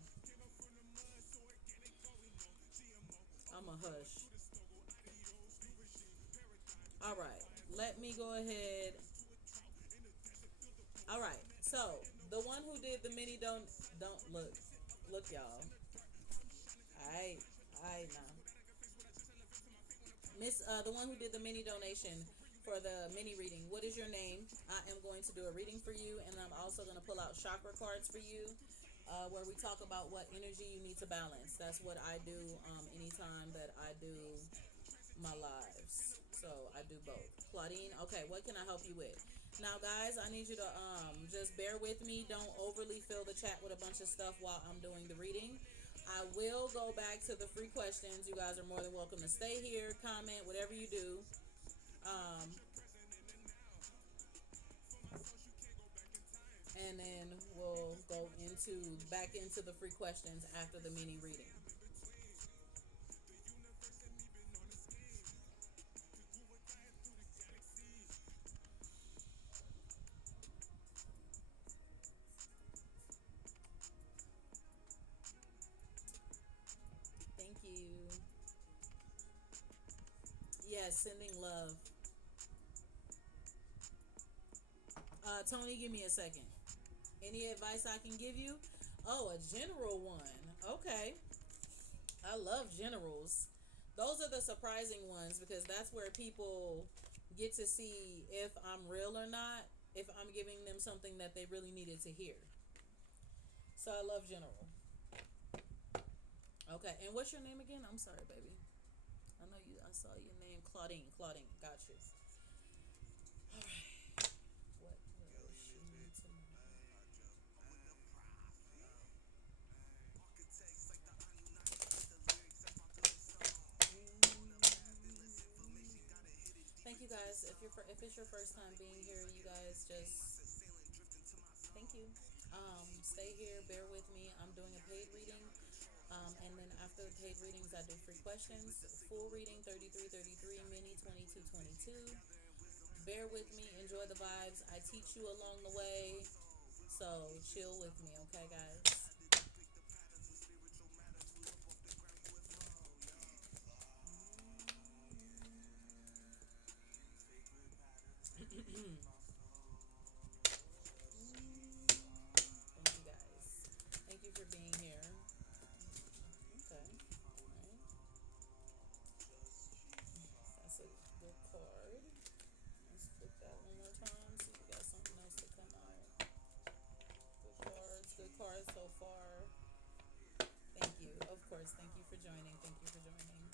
I'm a hush. All right, let me go ahead. All right, so the one who did the mini don't look y'all. I now. Miss, the one who did the mini donation for the mini reading. What is your name? I am going to do a reading for you, and I'm also going to pull out chakra cards for you, where we talk about what energy you need to balance. That's what I do anytime that I do my lives. So I do both. Claudine, okay, what can I help you with? Now, guys, I need you to just bear with me. Don't overly fill the chat with a bunch of stuff while I'm doing the reading. I will go back to the free questions. You guys are more than welcome to stay here, comment, whatever you do. Um, and then we'll go back into the free questions after the mini reading. Thank you. Yes, sending love. Tony, give me a second. Any advice I can give you? Oh, a general one. Okay. I love generals. Those are the surprising ones because that's where people get to see if I'm real or not, if I'm giving them something that they really needed to hear. So I love general. Okay, and what's your name again? I'm sorry, baby. I know you. I saw your name, Claudine. Claudine, got you. All right. What will she need to know? Thank you guys. If it's your first time being here, you guys just thank you. Stay here. Bear with me. I'm doing a paid reading. And then after the paid readings, I do free questions. Full reading 3333, mini 2222. Bear with me. Enjoy the vibes. I teach you along the way. So chill with me, okay, guys? Thank you guys. Thank you for being here. Okay. All right. That's a good card. Let's flip that one more time. See if we got something else to come out. Good cards. Good cards so far. Thank you. Of course. Thank you for joining. Thank you for joining.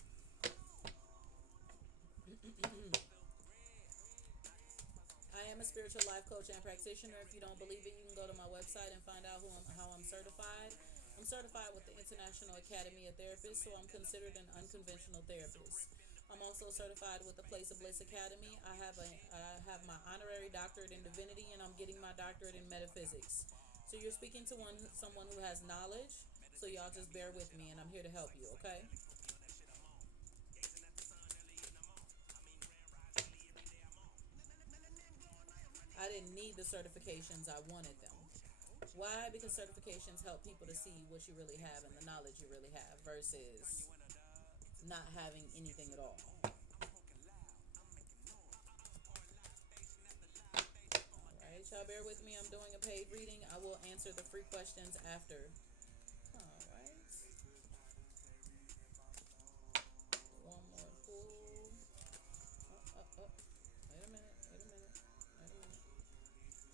I am a spiritual life coach and practitioner. If you don't believe it, you can go to my website and find out how I'm certified. I'm certified with the International Academy of Therapists, so I'm considered an unconventional therapist. I'm also certified with the Place of Bliss Academy. I have my honorary doctorate in divinity, and I'm getting my doctorate in metaphysics. So you're speaking to someone who has knowledge. So y'all just bear with me, and I'm here to help you. Okay. I didn't need the certifications. I wanted them. Why? Because certifications help people to see what you really have and the knowledge you really have versus not having anything at all. Alright, y'all bear with me. I'm doing a paid reading. I will answer the free questions after. Alright. One more pull. Oh. Wait a minute.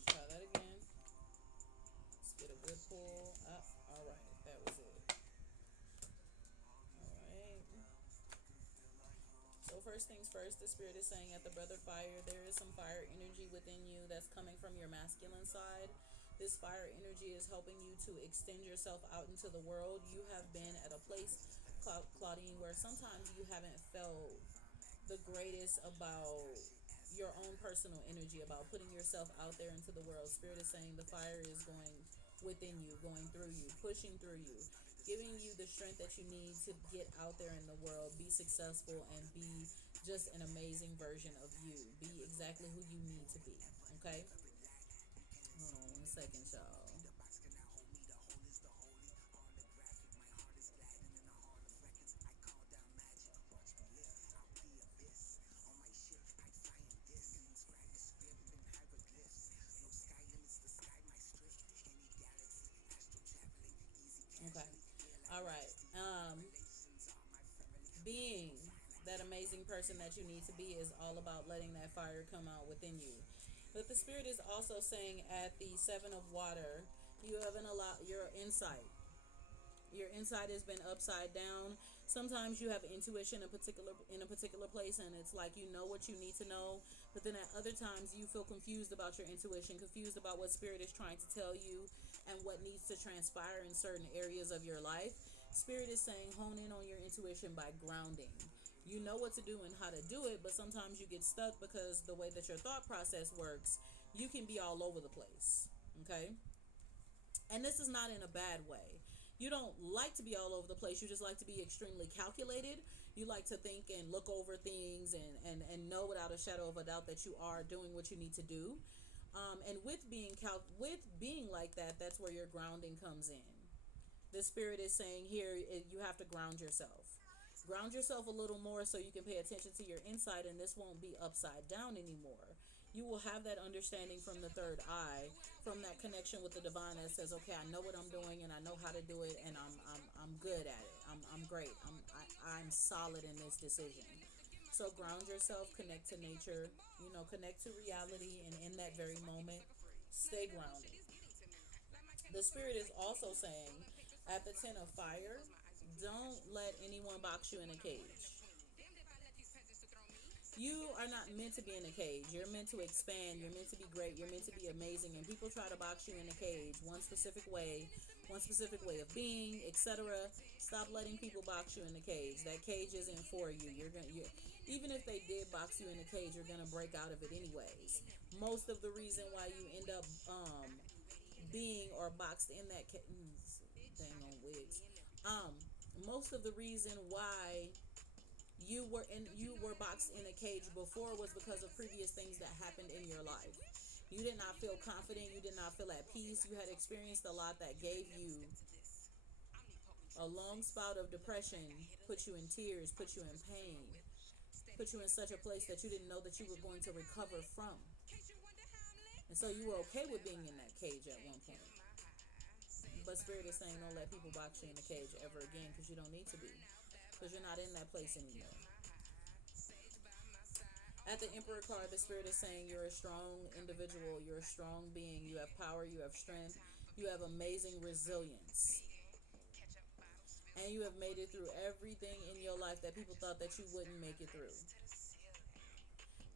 Let's try that again. Let's get a good pull. Alright, that was it. Alright. So first things first, the spirit is saying at the breath of fire, there is some fire energy within you that's coming from your masculine side. This fire energy is helping you to extend yourself out into the world. You have been at a place, Claudine, where sometimes you haven't felt the greatest about your own personal energy, about putting yourself out there into the world. Spirit is saying the fire is going within you, going through you, pushing through you, giving you the strength that you need to get out there in the world, be successful, and be just an amazing version of you. Be exactly who you need to be. Okay? Hold on 1 second, y'all. All right. Being that amazing person that you need to be is all about letting that fire come out within you. But the Spirit is also saying at the Seven of Water, you haven't allowed your insight. Your insight has been upside down. Sometimes you have intuition in a particular place, and it's like you know what you need to know. But then at other times you feel confused about your intuition, confused about what Spirit is trying to tell you, and what needs to transpire in certain areas of your life. Spirit is saying hone in on your intuition by grounding. You know what to do and how to do it, but sometimes you get stuck because the way that your thought process works, you can be all over the place. Okay? And this is not in a bad way. You don't like to be all over the place. You just like to be extremely calculated. You like to think and look over things and know without a shadow of a doubt that you are doing what you need to do. And with being like that, that's where your grounding comes in. The Spirit is saying here, you have to ground yourself. Ground yourself a little more so you can pay attention to your inside, and this won't be upside down anymore. You will have that understanding from the third eye, from that connection with the divine that says, okay, I know what I'm doing and I know how to do it, and I'm good at it. I'm great. I'm solid in this decision. So ground yourself, connect to nature, connect to reality, and in that very moment, stay grounded. The Spirit is also saying at the 10 of fire, don't let anyone box you in a cage. You are not meant to be in a cage. You're meant to expand. You're meant to be great. You're meant to be amazing. And people try to box you in a cage, one specific way of being, etc. Stop letting people box you in the cage. That cage isn't for you. Even if they did box you in a cage, you're gonna break out of it anyways. Most of the reason why you end up being or boxed in that dang on wigs. Most of the reason why you were boxed in a cage before was because of previous things that happened in your life. You did not feel confident. You did not feel at peace. You had experienced a lot that gave you a long spout of depression, put you in tears, put you in pain, put you in such a place that you didn't know that you were going to recover from. And so you were okay with being in that cage at one point. But Spirit is saying don't let people box you in a cage ever again, because you don't need to be. Because you're not in that place anymore. At the Emperor card, the Spirit is saying you're a strong individual. You're a strong being. You have power. You have strength. You have amazing resilience. And you have made it through everything in your life that people thought that you wouldn't make it through.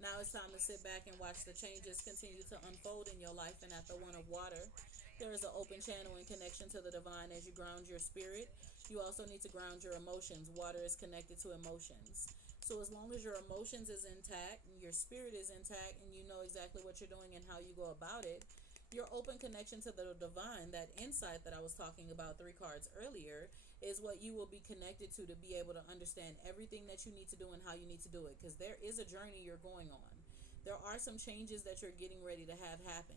Now it's time to sit back and watch the changes continue to unfold in your life. And at the One of Water, there is an open channel and connection to the divine as you ground your spirit. You also need to ground your emotions. Water is connected to emotions. So as long as your emotions is intact and your spirit is intact and you know exactly what you're doing and how you go about it, your open connection to the divine, that insight that I was talking about 3 cards earlier, is what you will be connected to be able to understand everything that you need to do and how you need to do it. Because there is a journey you're going on. There are some changes that you're getting ready to have happen.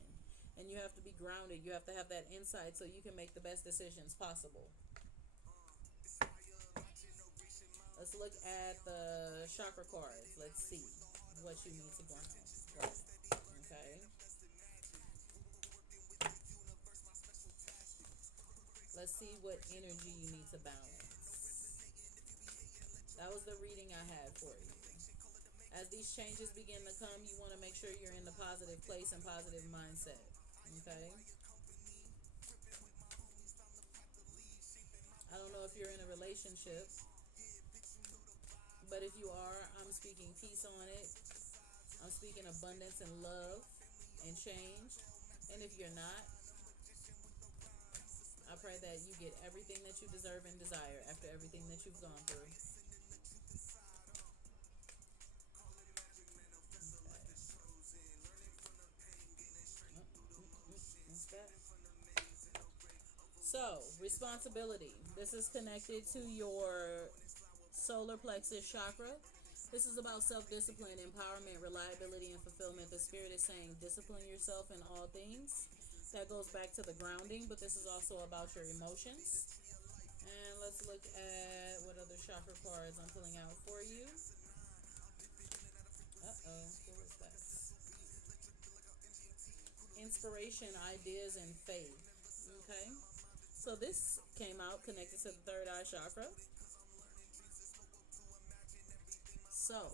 And you have to be grounded. You have to have that insight so you can make the best decisions possible. Let's look at the chakra cards. Let's see what you need to ground. Okay. Let's see what energy you need to balance. That was the reading I had for you. As these changes begin to come, you want to make sure you're in the positive place and positive mindset. Okay? I don't know if you're in a relationship, but if you are, I'm speaking peace on it. I'm speaking abundance and love and change. And if you're not, I pray that you get everything that you deserve and desire after everything that you've gone through. Okay. So, responsibility. This is connected to your solar plexus chakra. This is about self-discipline, empowerment, reliability, and fulfillment. The Spirit is saying discipline yourself in all things. That goes back to the grounding, but this is also about your emotions. And let's look at what other chakra cards I'm pulling out for you. What was that? Inspiration, ideas, and faith. Okay? So this came out connected to the third eye chakra. So,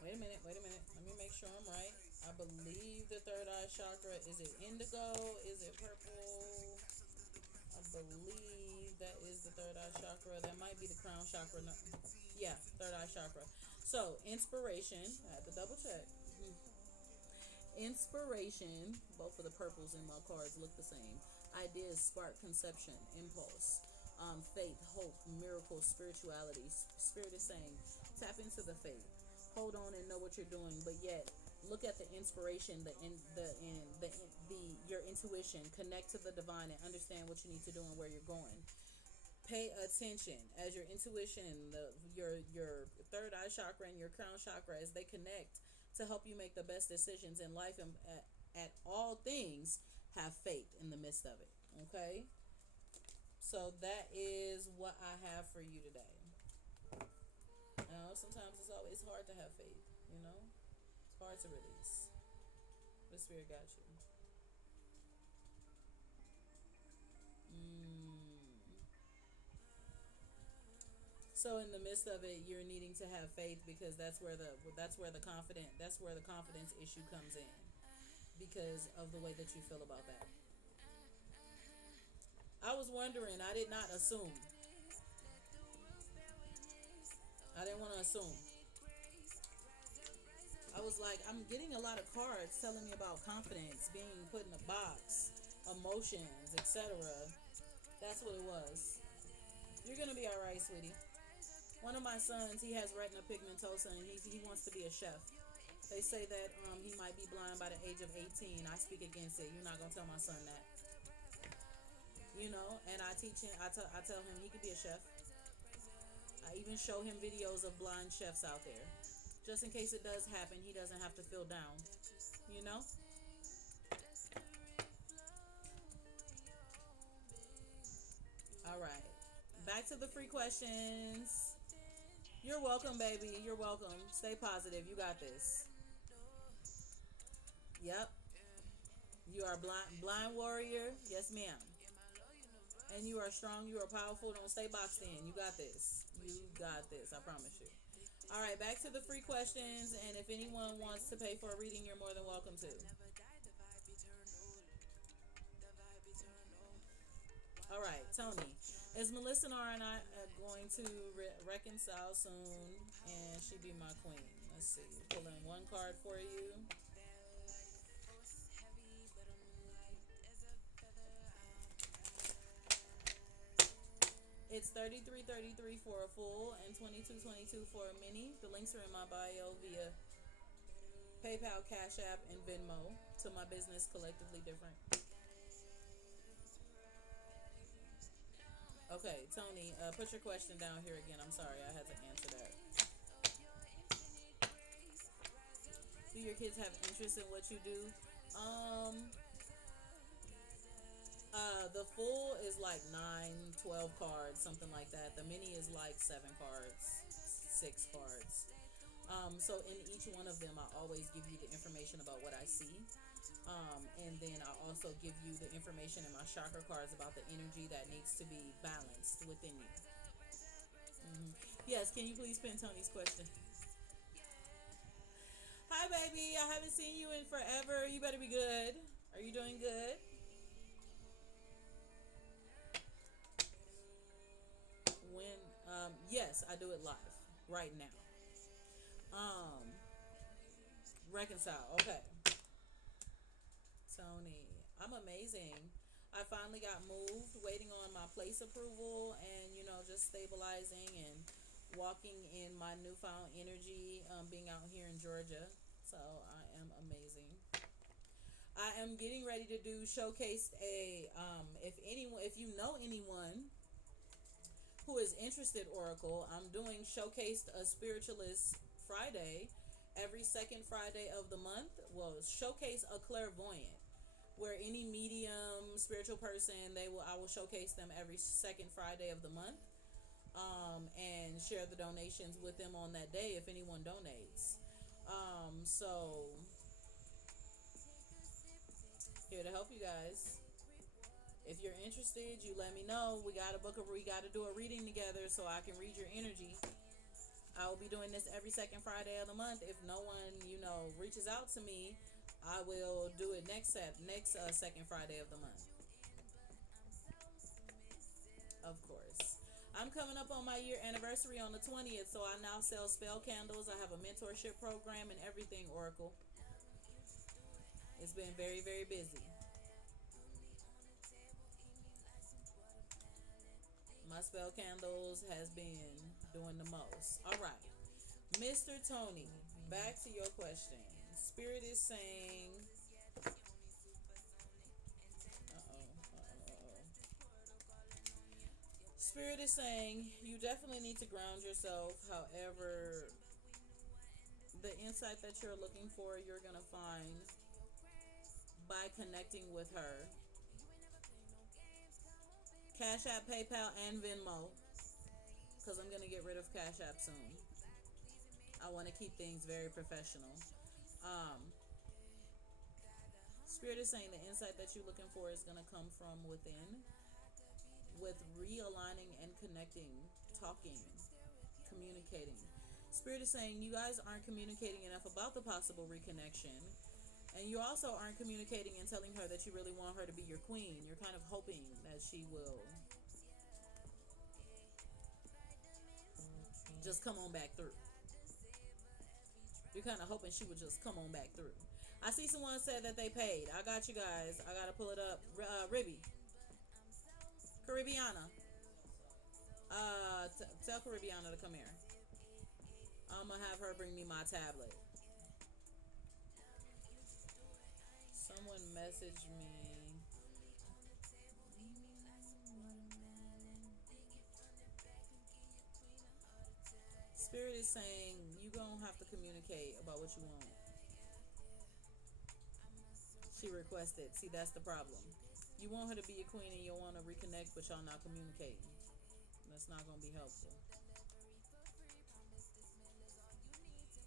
wait a minute, wait a minute. Let me make sure I'm right. I believe the third eye chakra, is it indigo? Is it purple? I believe that is the third eye chakra. That might be the crown chakra. No. Yeah, third eye chakra. So, inspiration. I had to double check. Inspiration. Both of the purples in my cards look the same. Ideas, spark, conception, impulse. Faith, hope, miracle, spirituality. Spirit is saying, tap into the faith. Hold on and know what you're doing, but yet look at the inspiration, the your intuition. Connect to the divine and understand what you need to do and where you're going. Pay attention as your intuition, your third eye chakra and your crown chakra, as they connect to help you make the best decisions in life, and at all things, have faith in the midst of it. Okay, so that is what I have for you today. Sometimes it's hard to have faith. It's hard to release. The spirit got you. So in the midst of it, you're needing to have faith, because that's where the confidence issue comes in, because of the way that you feel about that. I was wondering. I did not assume. I didn't want to assume. I was like, I'm getting a lot of cards telling me about confidence, being put in a box, emotions, etc. That's what it was. You're gonna be all right, sweetie. One of my sons, he has retina pigmentosa, and he wants to be a chef. They say that he might be blind by the age of 18. I speak against it. You're not gonna tell my son that. And I teach him. I tell him he could be a chef. I even show him videos of blind chefs out there, just in case it does happen. He doesn't have to feel down. You know. All right. Back to the free questions. You're welcome, baby. You're welcome. Stay positive. You got this. Yep. You are blind warrior. Yes, ma'am. And you are strong. You are powerful. Don't stay boxed in. You got this. You got this. I promise you. All right. Back to the free questions. And if anyone wants to pay for a reading, you're more than welcome to. All right, Tony. Is Melissa Nara and I going to reconcile soon? And she be my queen. Let's see. Pulling one card for you. It's $33.33 for a full and $22.22 for a mini. The links are in my bio via PayPal, Cash App, and Venmo to my business, Collectively Different. Okay, Tony, put your question down here again. I'm sorry, I had to answer that. Do your kids have interest in what you do? The full is like 9, 12 cards, something like that. The mini is like 7 cards, 6 cards. So in each one of them, I always give you the information about what I see. And then I also give you the information in my chakra cards about the energy that needs to be balanced within you. Yes, can you please pin Tony's question? Hi, baby. I haven't seen you in forever. You better be good. Are you doing good? When yes, I do it live right now. Reconcile. Okay. Tony, I'm amazing. I finally got moved, waiting on my place approval, and just stabilizing and walking in my newfound energy, being out here in Georgia. So I am amazing. I am getting ready to do showcase a if you know anyone who is interested, Oracle, I'm doing showcased a spiritualist Friday every second Friday of the month. Well, showcase a clairvoyant, where any medium, spiritual person, I will showcase them every second Friday of the month, and share the donations with them on that day if anyone donates. So here to help you guys. If you're interested, you let me know. We gotta do a reading together so I can read your energy. I will be doing this every second Friday of the month. If no one, reaches out to me, I will do it next second Friday of the month. Of course. I'm coming up on my year anniversary on the 20th, so I now sell spell candles. I have a mentorship program and everything, Oracle. It's been very, very busy. My spell candles has been doing the most. All right. Mr. Tony, back to your question. Spirit is saying... Spirit is saying you definitely need to ground yourself. However, the insight that you're looking for, you're going to find by connecting with her. Cash App, PayPal, and Venmo. Because I'm going to get rid of Cash App soon. I want to keep things very professional. Spirit is saying the insight that you're looking for is going to come from within. With realigning and connecting, talking, communicating. Spirit is saying you guys aren't communicating enough about the possible reconnection. And you also aren't communicating and telling her that you really want her to be your queen. You're kind of hoping that she will just come on back through. You're kind of hoping she would just come on back through. I see someone said that they paid. I got you guys. I got to pull it up. Ribby. Caribbeana. Tell Caribbeana to come here. I'm going to have her bring me my tablet. Someone messaged me. Spirit is saying you going to have to communicate about what you want. She requested. See, that's the problem. You want her to be your queen and you want to reconnect, but y'all not communicating. That's not going to be helpful.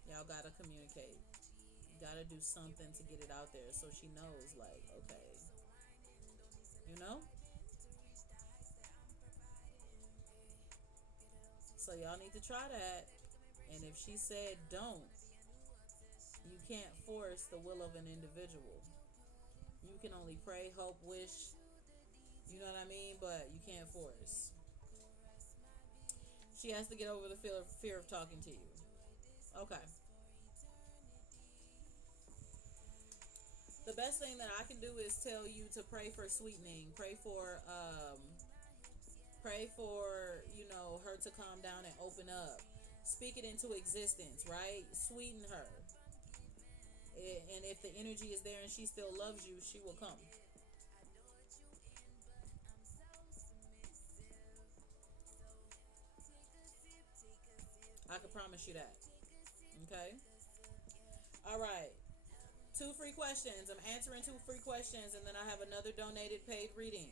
Y'all got to communicate. You got to do something to get it out there so she knows, like, okay. You know? So y'all need to try that. And if she said don't, you can't force the will of an individual. You can only pray, hope, wish. You know what I mean? But you can't force. She has to get over the fear of talking to you. Okay. The best thing that I can do is tell you to pray for sweetening. Pray for, her to calm down and open up. Speak it into existence, right? Sweeten her. And if the energy is there and she still loves you, she will come. I can promise you that. Okay? All right. 2 free questions. I'm answering 2 free questions, and then I have another donated paid reading.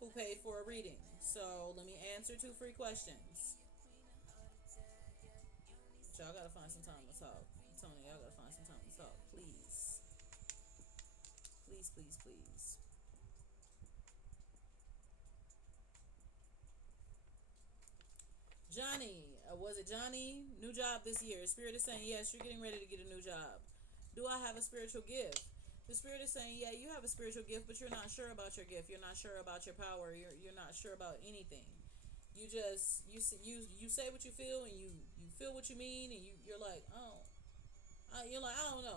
Who paid for a reading? So let me answer 2 free questions. Y'all gotta find some time to talk. Tony, y'all gotta find some time to talk. Please. Please, please, please. Johnny. Was it Johnny? New job this year. Spirit is saying, yes, you're getting ready to get a new job. Do I have a spiritual gift? The Spirit is saying, yeah, you have a spiritual gift, but you're not sure about your gift. You're not sure about your power. You're not sure about anything. You just, you say what you feel, and you feel what you mean, and you're like, oh. You're like, I don't know.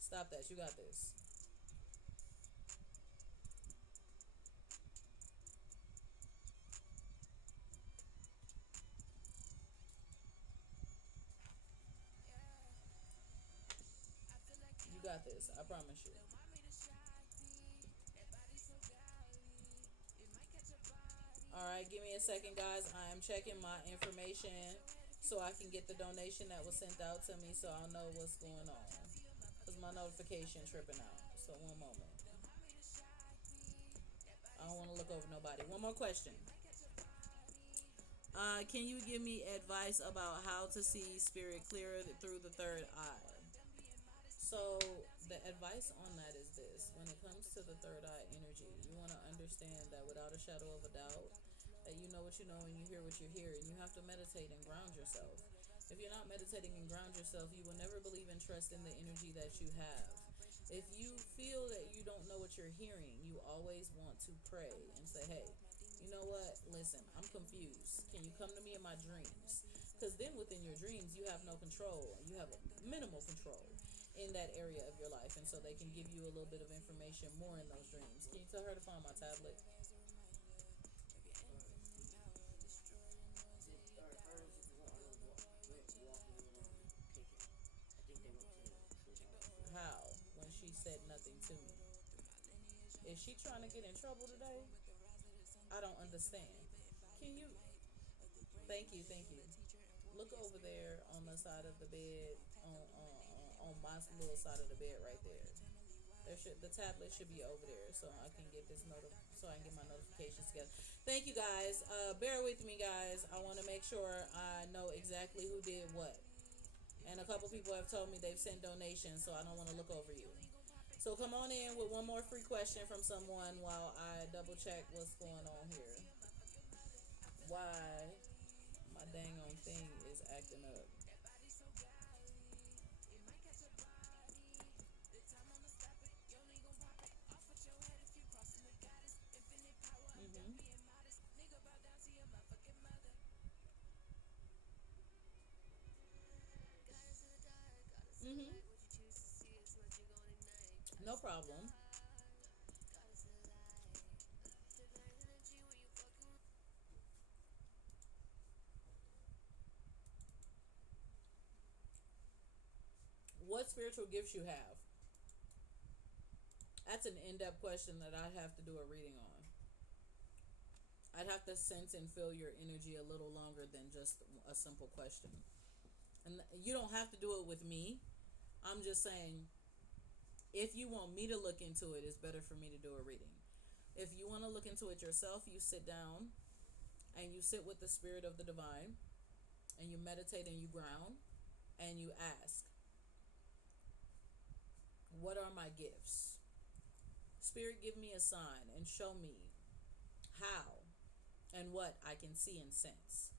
Stop that. You got this. You got this. I promise you. Alright, give me a second, guys. I am checking my information so I can get the donation that was sent out to me so I'll know what's going on. Because my notification tripping out. So one moment. I don't want to look over nobody. One more question. Can you give me advice about how to see spirit clearer through the third eye? So the advice on that is this: when it comes to the third eye energy, you want to understand that without a shadow of a doubt, that you know what you know and you hear what you hear, and you have to meditate and ground yourself. If you're not meditating and ground yourself, you will never believe and trust in the energy that you have. If you feel that you don't know what you're hearing, you always want to pray and say, hey, you know what? Listen, I'm confused. Can you come to me in my dreams? Because then within your dreams, you have no control. You have a minimal control in that area of your life. And so they can give you a little bit of information more in those dreams. Can you tell her to find my tablet? How? When she said nothing to me. Is she trying to get in trouble today? I don't understand. Can you? Thank you, thank you. Look over there on the side of the bed, on my little side of the bed right there. The tablet should be over there, so I can get so I can get my notifications together. Thank you guys. Bear with me, guys. I want to make sure I know exactly who did what. And a couple people have told me they've sent donations, so I don't want to look over you. So come on in with one more free question from someone while I double check what's going on here. Why my dang on thing is acting up. Mm-hmm. Mm-hmm. No problem. What spiritual gifts you have? That's an in-depth question that I'd have to do a reading on. I'd have to sense and feel your energy a little longer than just a simple question. And you don't have to do it with me. I'm just saying, if you want me to look into it, it's better for me to do a reading. If you want to look into it yourself, you sit down and you sit with the spirit of the divine and you meditate and you ground and you ask, what are my gifts? Spirit, give me a sign and show me how and what I can see and sense.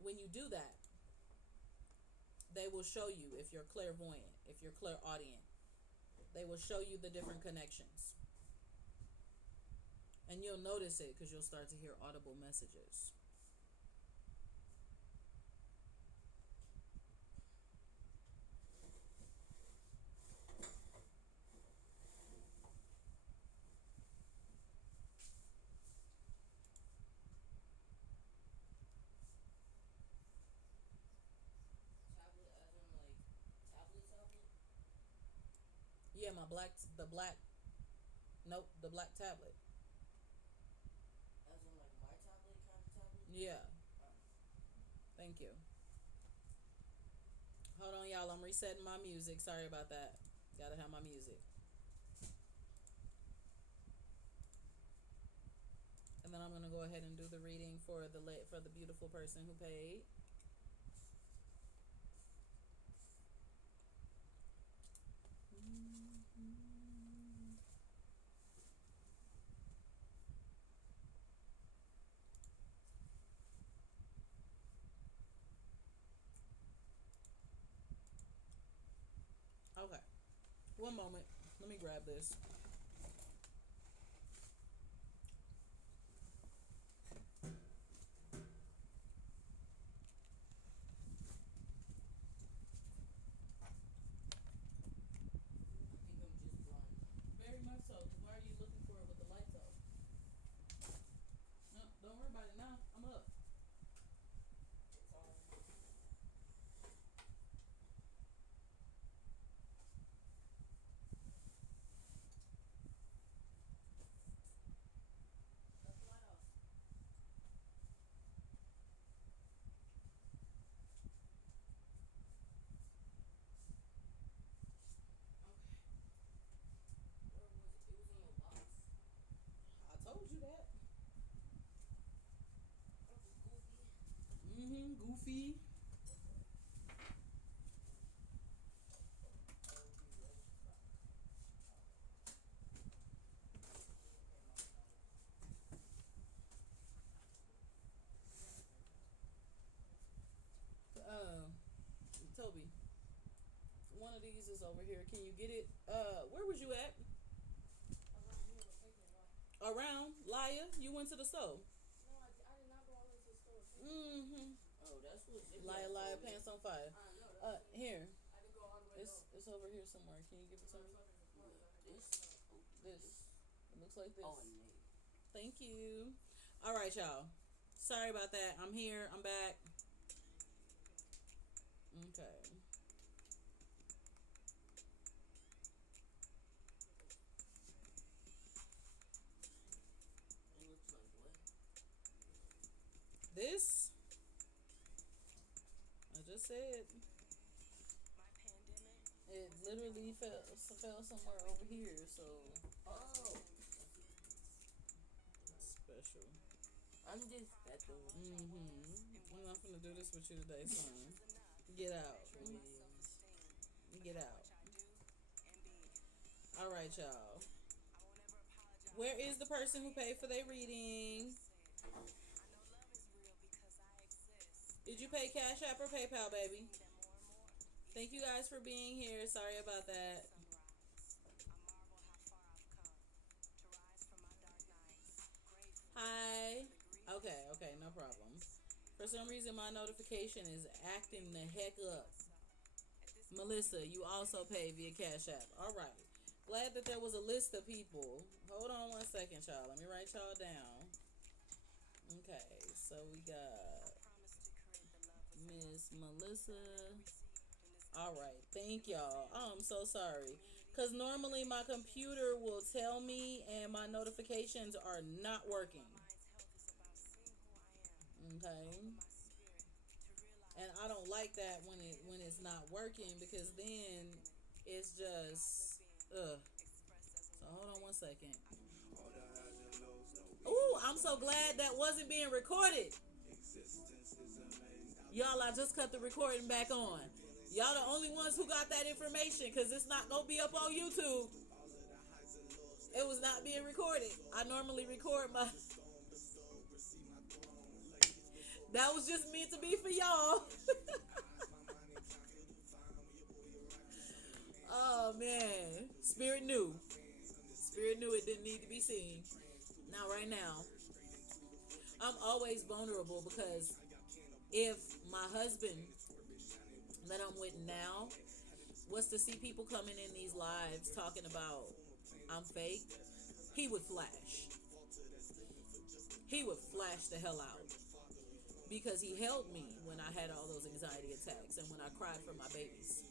When you do that, they will show you if you're clairvoyant, if you're clairaudient. They will show you the different connections. And you'll notice it because you'll start to hear audible messages. Yeah, the black tablet. As in like my tablet kind of tablet? Yeah, thank you. Hold on, y'all. I'm resetting my music. Sorry about that. Gotta have my music. And then I'm gonna go ahead and do the reading for the beautiful person who paid. Okay. One moment. Let me grab this. I think I'm just blind. Very much so. Why are you looking for it with the lights off? No, don't worry about it now. I'm up. It's on. of these is over here. Can you get it? Where was you at? Around here, we're taking it off. Around Liar. You went to the store. No, I did not go all the way to the store. Mm-hmm. Oh, that's what. Liar, pants on fire. I know. That's Here. I didn't go all the way. It's over here somewhere. Can you give it to me? This. This. It looks like this. Oh, no. Thank you. All right, y'all. Sorry about that. I'm here. I'm back. Okay. It looks like what? This. I just said. It literally fell somewhere over here, so Oh. special. I'm just special. I'm not gonna do this with you today, son. Get out. Get out. All right, y'all. Where is the person who paid for their reading? Did you pay Cash App or PayPal, baby? Thank you guys for being here. Sorry about that. Hi. Okay, no problem. For some reason, my notification is acting the heck up. Melissa, you also pay via Cash App. All right. Glad that there was a list of people. Hold on one second, y'all. Let me write y'all down. Okay, so we got Miss Melissa. All right, thank y'all. Oh, I'm so sorry. Because normally my computer will tell me and my notifications are not working. Okay. And I don't like that when it's not working, because then it's just ugh. So hold on one second. Ooh, I'm so glad that wasn't being recorded. Y'all, I just cut the recording back on. Y'all the only ones who got that information, because it's not gonna be up on YouTube. It was not being recorded. I normally record my that was just meant to be for y'all. Oh man, Spirit knew it didn't need to be seen. Now right now I'm always vulnerable, because if my husband that I'm with now was to see people coming in these lives talking about I'm fake, he would flash. He would flash the hell out, because he held me when I had all those anxiety attacks and when I cried for my babies.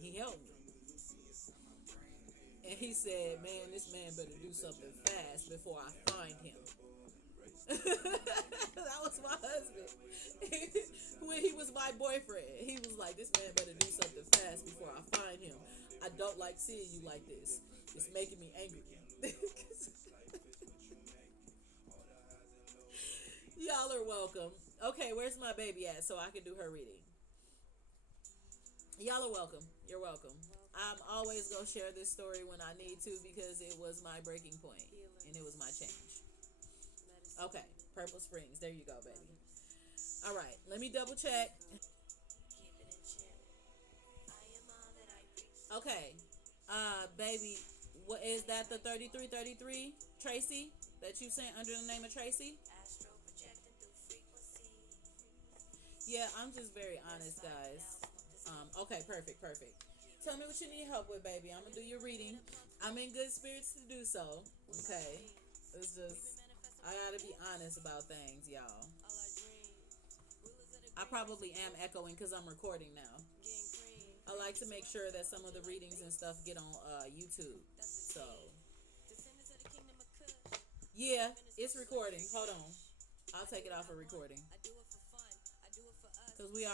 He held me. And he said, man, this man better do something fast before I find him. That was my husband. When he was my boyfriend, he was like, this man better do something fast before I find him. I don't like seeing you like this. It's making me angry. Y'all are welcome. Okay, where's my baby at so I can do her reading? Y'all are welcome. You're welcome. I'm always going to share this story when I need to, because it was my breaking point and it was my change. Okay, Purple Springs. There you go, baby. All right, let me double check. Okay, baby, what is that? The 3333 Tracy that you sent under the name of Tracy? Yeah, I'm just very honest, guys. Okay, perfect. Tell me what you need help with, baby. I'm gonna do your reading. I'm in good spirits to do so. Okay, it's just I gotta be honest about things, y'all. I probably am echoing because I'm recording now. I like to make sure that some of the readings and stuff get on YouTube. So yeah, it's recording. Hold on, I'll take it off of recording because we are